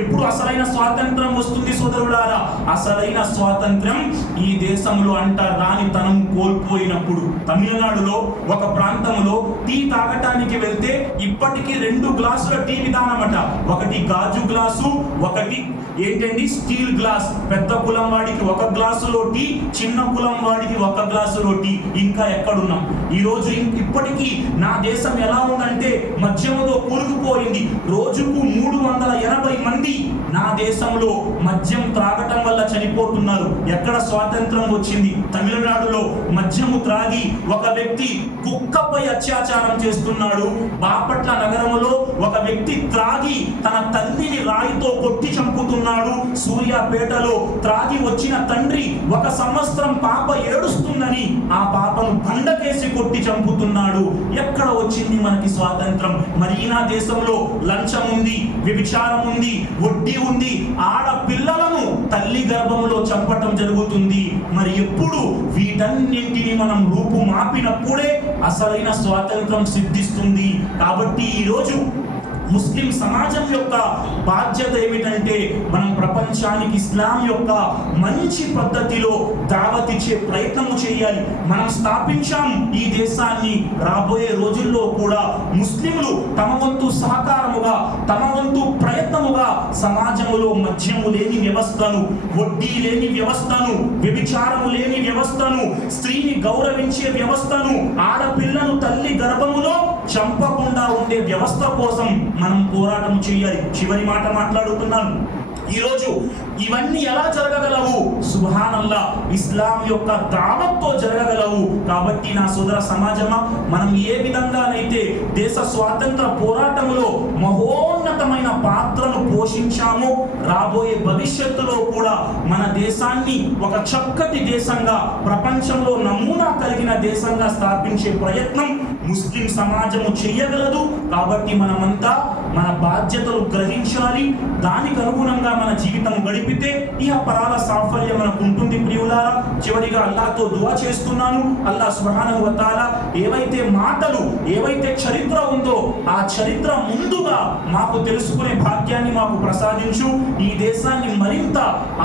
ఎప్పుడు అసలైన స్వాతంత్రం వస్తుంది సోదరులారా? అసలైన స్వాతంత్రం ఈ దేశంలో అంటరానితనం కోల్పోయినప్పుడు. తమిళనాడులో ఒక ప్రాంతంలో టీ తాగటానికి వెళ్తే ఇప్పటికీ 2 గ్లాసుల టీ విధానమట. ఒకటి గాజు గ్లాసు, ఒకటి ఏంటండి స్టీల్ గ్లాస్. పెద్ద కులం వాడికి 1 గ్లాసులో టీ, చిన్న కులం వాడికి 1 గ్లాసులో టీ. ఇంకా ఎక్కడున్నాం ఈరోజు? ఇప్పటికీ నా దేశం ఎలా ఉందంటే మద్యముతో కూరుకుపోయింది. రోజుకు 380 మంది నా దేశంలో మద్యం త్రాగటం వల్ల చనిపోతున్నారు. ఎక్కడ స్వాతంత్రం వచ్చింది? తమిళనాడులో మద్యము త్రాగి ఒక వ్యక్తి కుక్కపై అత్యాచారం చేస్తున్నాడు. బాపట్ల నగరంలో ఒక వ్యక్తి త్రాగి తన తల్లిని రాయితో కొట్టి చంపుతున్నాడు. సూర్యాపేటలో త్రాగి వచ్చిన తండ్రి 1 సంవత్సరం పాప ఏడుస్తుందని ఆ పాపను బండకేసి కొట్టి చంపుతున్నాడు. ఎక్కడ వచ్చింది మనకి స్వాతంత్రం? మరి నా దేశంలో లంచం ఉంది, వ్యభిచారం ఉంది, వడ్డీ ఉంది, ఆడపిల్లలను తల్లి గర్భంలో చంపటం జరుగుతుంది. మరి ఎప్పుడు వీటన్నింటిని మనం రూపుమాపినప్పుడే అసలైన స్వాతంత్రం సిద్ధిస్తుంది. కాబట్టి ఈరోజు ముస్లిం సమాజం యొక్క బాధ్యత ఏమిటంటే మనం ప్రపంచానికి ఇస్లాం యొక్క మంచి పద్ధతిలో దావత్ ఇచ్చే ప్రయత్నము చేయాలి. మనం స్థాపించాం ఈ దేశాన్ని. రాబోయే రోజుల్లో కూడా ముస్లింలు తమ వంతు సహకారముగా, తమ వంతు ప్రయత్నముగా సమాజంలో మద్యము లేని వ్యవస్థను, వడ్డీ లేని వ్యవస్థను, వ్యభిచారము లేని వ్యవస్థను, స్త్రీని గౌరవించే వ్యవస్థను, ఆడపిల్లను తల్లి గర్భములో చంపకుండా ఉండే వ్యవస్థ కోసం మనం పోరాటం చేయాలి. చివరి మాట మాట్లాడుతున్నాను. ఈరోజు ఇవన్నీ ఎలా జరగగలవు? సుబ్హానల్లా, ఇస్లాం యొక్క దావత్తో జరగగలవు. కాబట్టి నా సోదర సమాజమా, మనం ఏ విధంగానైతే దేశ స్వాతంత్ర పోరాటంలో మహోన్నతమైన పాత్రను పోషించామో, రాబోయే భవిష్యత్తులో కూడా మన దేశాన్ని ఒక చక్కటి దేశంగా, ప్రపంచంలో నమూనా కలిగిన దేశంగా స్థాపించే ప్రయత్నం ముస్లిం సమాజము చేయగలదు. కాబట్టి మనమంతా మన బాధ్యతలు గ్రహించాలి. దానికి అనుగుణంగా మన జీవితం గడిపితే ఇహ పరాల సాఫల్యం మనకు ఉంటుంది. ప్రియులారా, చివరిగా అల్లాహ్తో దువా చేస్తున్నాను. అల్లాహ్ సుబ్హానహు వ తఆలా ఏవైతే మాటలు, ఏవైతే చరిత్ర ఉందో ఆ చరిత్ర ముందుగా మాకు తెలుసుకునే భాగ్యాన్ని మాకు ప్రసాదించు. ఈ దేశాన్ని మరింత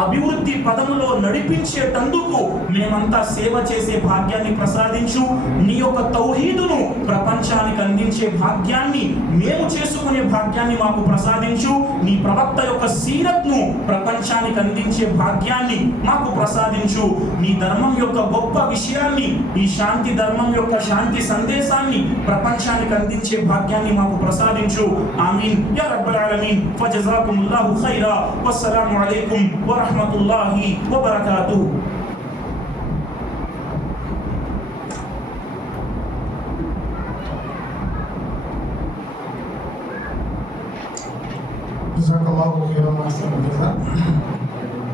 అభివృద్ధి పదములో నడిపించేటందుకు మేమంతా సేవ చేసే భాగ్యాన్ని ప్రసాదించు. నీ యొక్క తౌహీదును ప్రపంచానికి అందించే భాగ్యాన్ని, మేము చేసుకునే భాగ్యాన్ని మాకు ప్రసాదించు. నీ ప్రవక్త యొక్క సీరత్ను ప్రపంచానికి అందించే భాగ్యాన్ని మాకు ప్రసాదించు. నీ ధర్మం యొక్క గొప్ప విషయాన్ని, ఈ శాంతి ధర్మం యొక్క శాంతి సందేశాన్ని ప్రపంచానికి అందించే భాగ్యాన్ని మాకు ప్రసాదించు. ఆమీన్ యా రబ్బల్ ఆలమీన్. ఫజజాకుముల్లాహు ఖైరా. వస్సలాము అలైకుం వరహ్మతుల్లాహి వబరకాతుహు.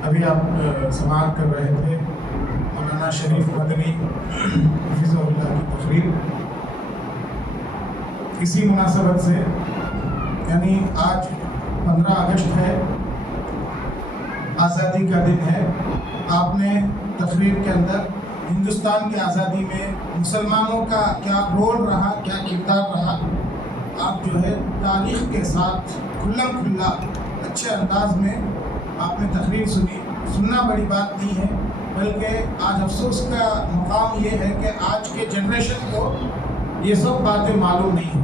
अभी आप समाअत कर रहे थे मौलाना शरीफ मदनी हफिज़हुल्लाह की तकरीर। इसी मुनासबत से यानी आज 15 अगस्त है, आज़ादी का दिन है। आपने तकरीर के अंदर हिंदुस्तान की आज़ादी में मुसलमानों का क्या रोल रहा, क्या किरदार रहा, आप जो है तारीख़ के साथ खुल्लम खुल्ला अच्छे अंदाज में आपने तकरीर सुनी। सुनना बड़ी बात नहीं है, बल्कि आज अफसोस का मुकाम ये है कि आज के जनरेशन को ये सब बातें मालूम नहीं है।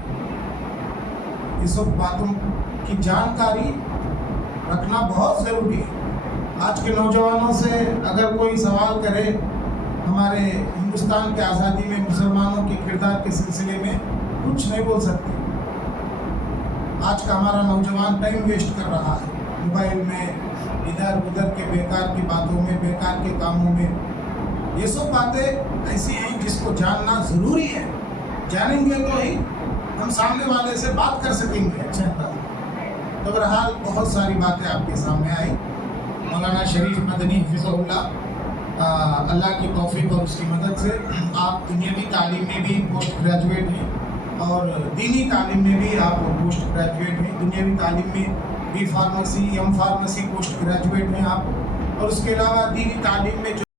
ये सब बातों की जानकारी रखना बहुत ज़रूरी है। आज के नौजवानों से अगर कोई सवाल करे हमारे हिंदुस्तान के आज़ादी में मुसलमानों के किरदार के सिलसिले में, कुछ नहीं बोल सकते। आज का हमारा नौजवान टाइम वेस्ट कर रहा है मोबाइल में, इधर उधर के बेकार की बातों में, बेकार के कामों में। ये सब बातें ऐसी हैं जिसको जानना ज़रूरी है। जानेंगे तो ही हम सामने वाले से बात कर सकेंगे अच्छे अंदाज में। तो बहरहाल बहुत सारी बातें आपके सामने आई। मौलाना शरीफ मदनी हफिज़हुल्लाह, अल्लाह की तौफीक और उसकी मदद से आप दुनियावी तालीम में भी पोस्ट ग्रेजुएट हैं और दीनी तालीम में भी आप पोस्ट ग्रेजुएट हैं। दुनियावी तालीम में B pharmacy, M pharmacy post graduate हैं आप, और उसके अलावा दीनी तालीम में